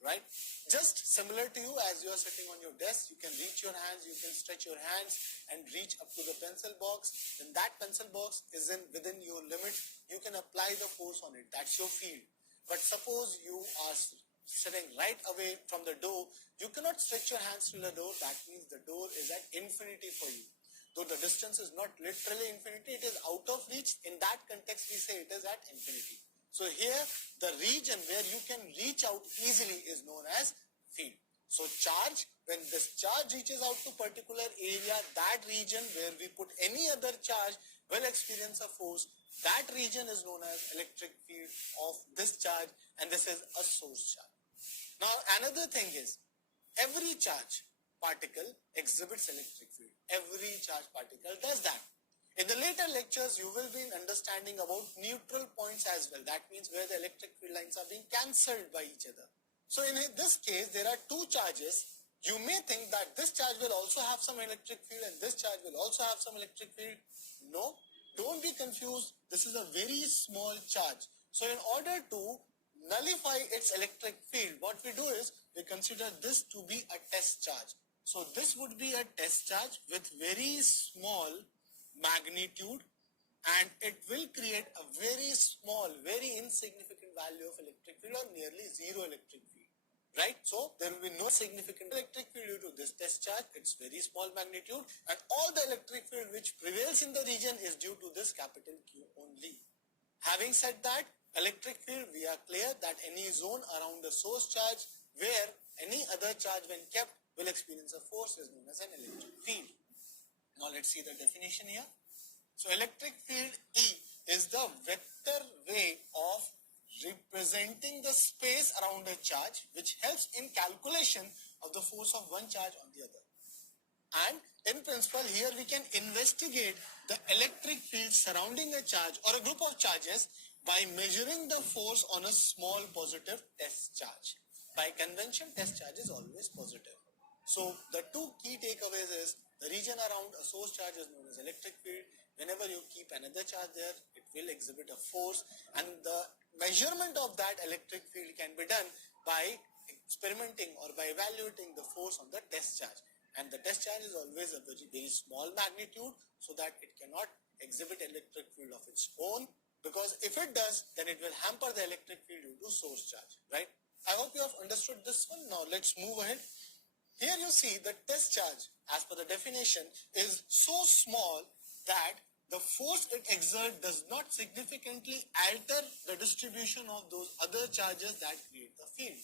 right? Just similar to you, as you are sitting on your desk, you can reach your hands, you can stretch your hands and reach up to the pencil box. When that pencil box is within your limits, you can apply the force on it. That's your field. But suppose you are sitting right away from the door, you cannot stretch your hands to the door. That means the door is at infinity for you. Though the distance is not literally infinity, it is out of reach. In that context, we say it is at infinity. So here, the region where you can reach out easily is known as field. So charge, when this charge reaches out to particular area, that region where we put any other charge will experience a force. That region is known as electric field of this charge, and this is a source charge. Now another thing is, every charge particle exhibits electric field. Every charge particle does that. In the later lectures, you will be understanding about neutral points as well. That means where the electric field lines are being cancelled by each other. So in this case, there are two charges. You may think that this charge will also have some electric field and this charge will also have some electric field. No, don't be confused. This is a very small charge. So in order to nullify its electric field, what we do is we consider this to be a test charge. So this would be a test charge with very small magnitude, and it will create a very small, very insignificant value of electric field, or nearly zero electric field, right? So there will be no significant electric field due to this test charge. It's very small magnitude, and all the electric field which prevails in the region is due to this capital Q only. Having said that, electric field, we are clear that any zone around the source charge where any other charge when kept will experience a force is known as an electric field. Now let's see the definition here. So electric field E is the vector way of representing the space around a charge, which helps in calculation of the force of one charge on the other. And in principle, here we can investigate the electric field surrounding a charge or a group of charges by measuring the force on a small positive test charge. By convention, test charge is always positive. So the two key takeaways is the region around a source charge is known as electric field. Whenever you keep another charge there, it will exhibit a force, and the measurement of that electric field can be done by experimenting or by evaluating the force on the test charge. And the test charge is always a very, very small magnitude, so that it cannot exhibit electric field of its own, because if it does, then it will hamper the electric field due to source charge, right? I hope you have understood this one. Now let's move ahead. Here you see the test charge, as per the definition, is so small that the force it exerts does not significantly alter the distribution of those other charges that create the field.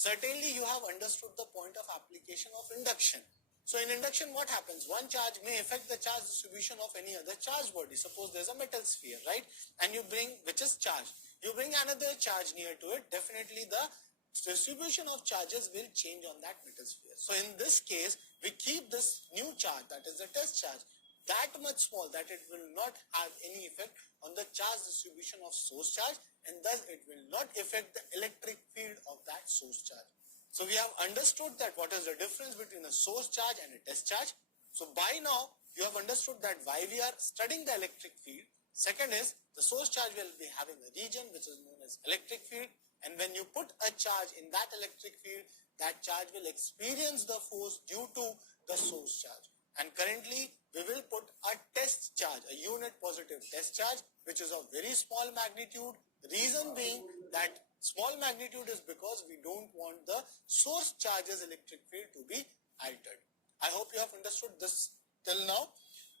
Certainly you have understood the point of application of induction. So in induction, what happens? One charge may affect the charge distribution of any other charge body. Suppose there's a metal sphere, right? And you bring, which is charged. You bring another charge near to it, definitely the distribution of charges will change on that metal sphere. So in this case, we keep this new charge, that is the test charge, that much small that it will not have any effect on the charge distribution of source charge, and thus it will not affect the electric field of that source charge. So we have understood that what is the difference between a source charge and a test charge. So by now, you have understood that why we are studying the electric field. Second is, the source charge will be having a region which is known as electric field. And when you put a charge in that electric field, that charge will experience the force due to the source charge. And currently, we will put a test charge, a unit positive test charge, which is of very small magnitude. The reason being that small magnitude is because we don't want the source charge's electric field to be altered. I hope you have understood this till now.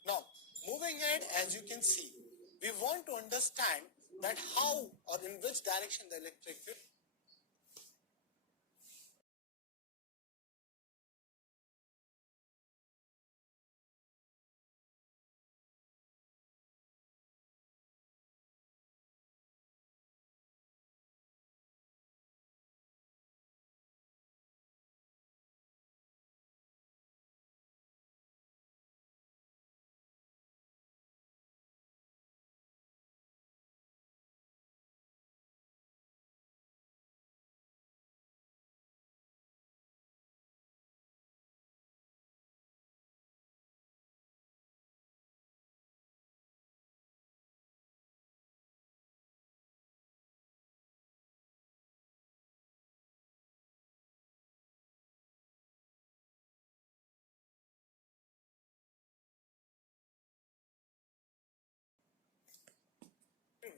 Now, moving ahead, as you can see, we want to understand that how or in which direction the electric field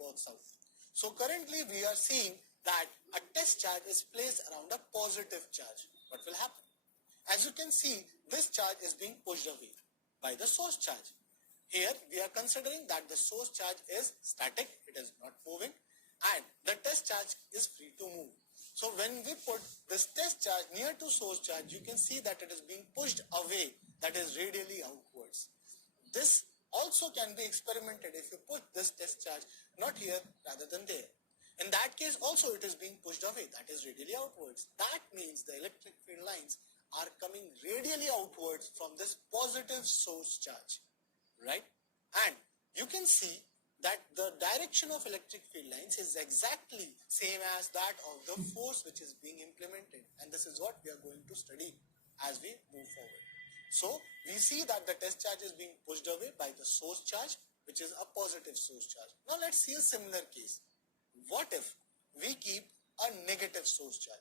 works out. So currently we are seeing that a test charge is placed around a positive charge. What will happen? As you can see, this charge is being pushed away by the source charge. Here we are considering that the source charge is static, it is not moving, and the test charge is free to move. So when we put this test charge near to source charge, you can see that it is being pushed away, that is radially outwards. This also can be experimented if you put this test charge not here rather than there. In that case also it is being pushed away, that is radially outwards. That means the electric field lines are coming radially outwards from this positive source charge, right? And you can see that the direction of electric field lines is exactly same as that of the force which is being implemented, and this is what we are going to study as we move forward. So we see that the test charge is being pushed away by the source charge, which is a positive source charge. Now let's see a similar case. What if we keep a negative source charge?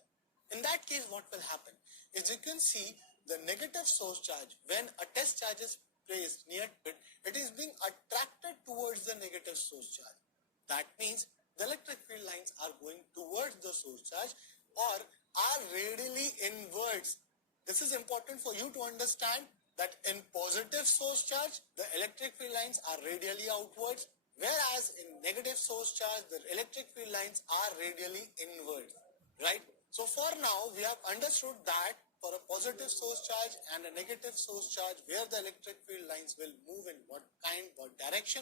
In that case, what will happen? As you can see, the negative source charge, when a test charge is placed near it, it is being attracted towards the negative source charge. That means the electric field lines are going towards the source charge or are radially inwards. This is important for you to understand that in positive source charge, the electric field lines are radially outwards, whereas in negative source charge, the electric field lines are radially inward, right? So for now, we have understood that for a positive source charge and a negative source charge, where the electric field lines will move in what kind, what direction.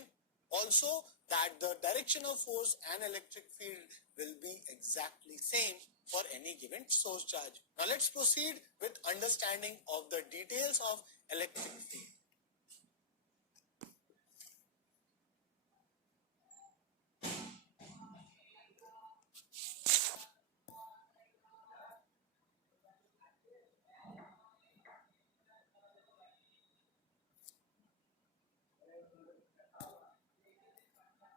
Also, that the direction of force and electric field will be exactly same for any given source charge. Now let's proceed with understanding of the details of electric field.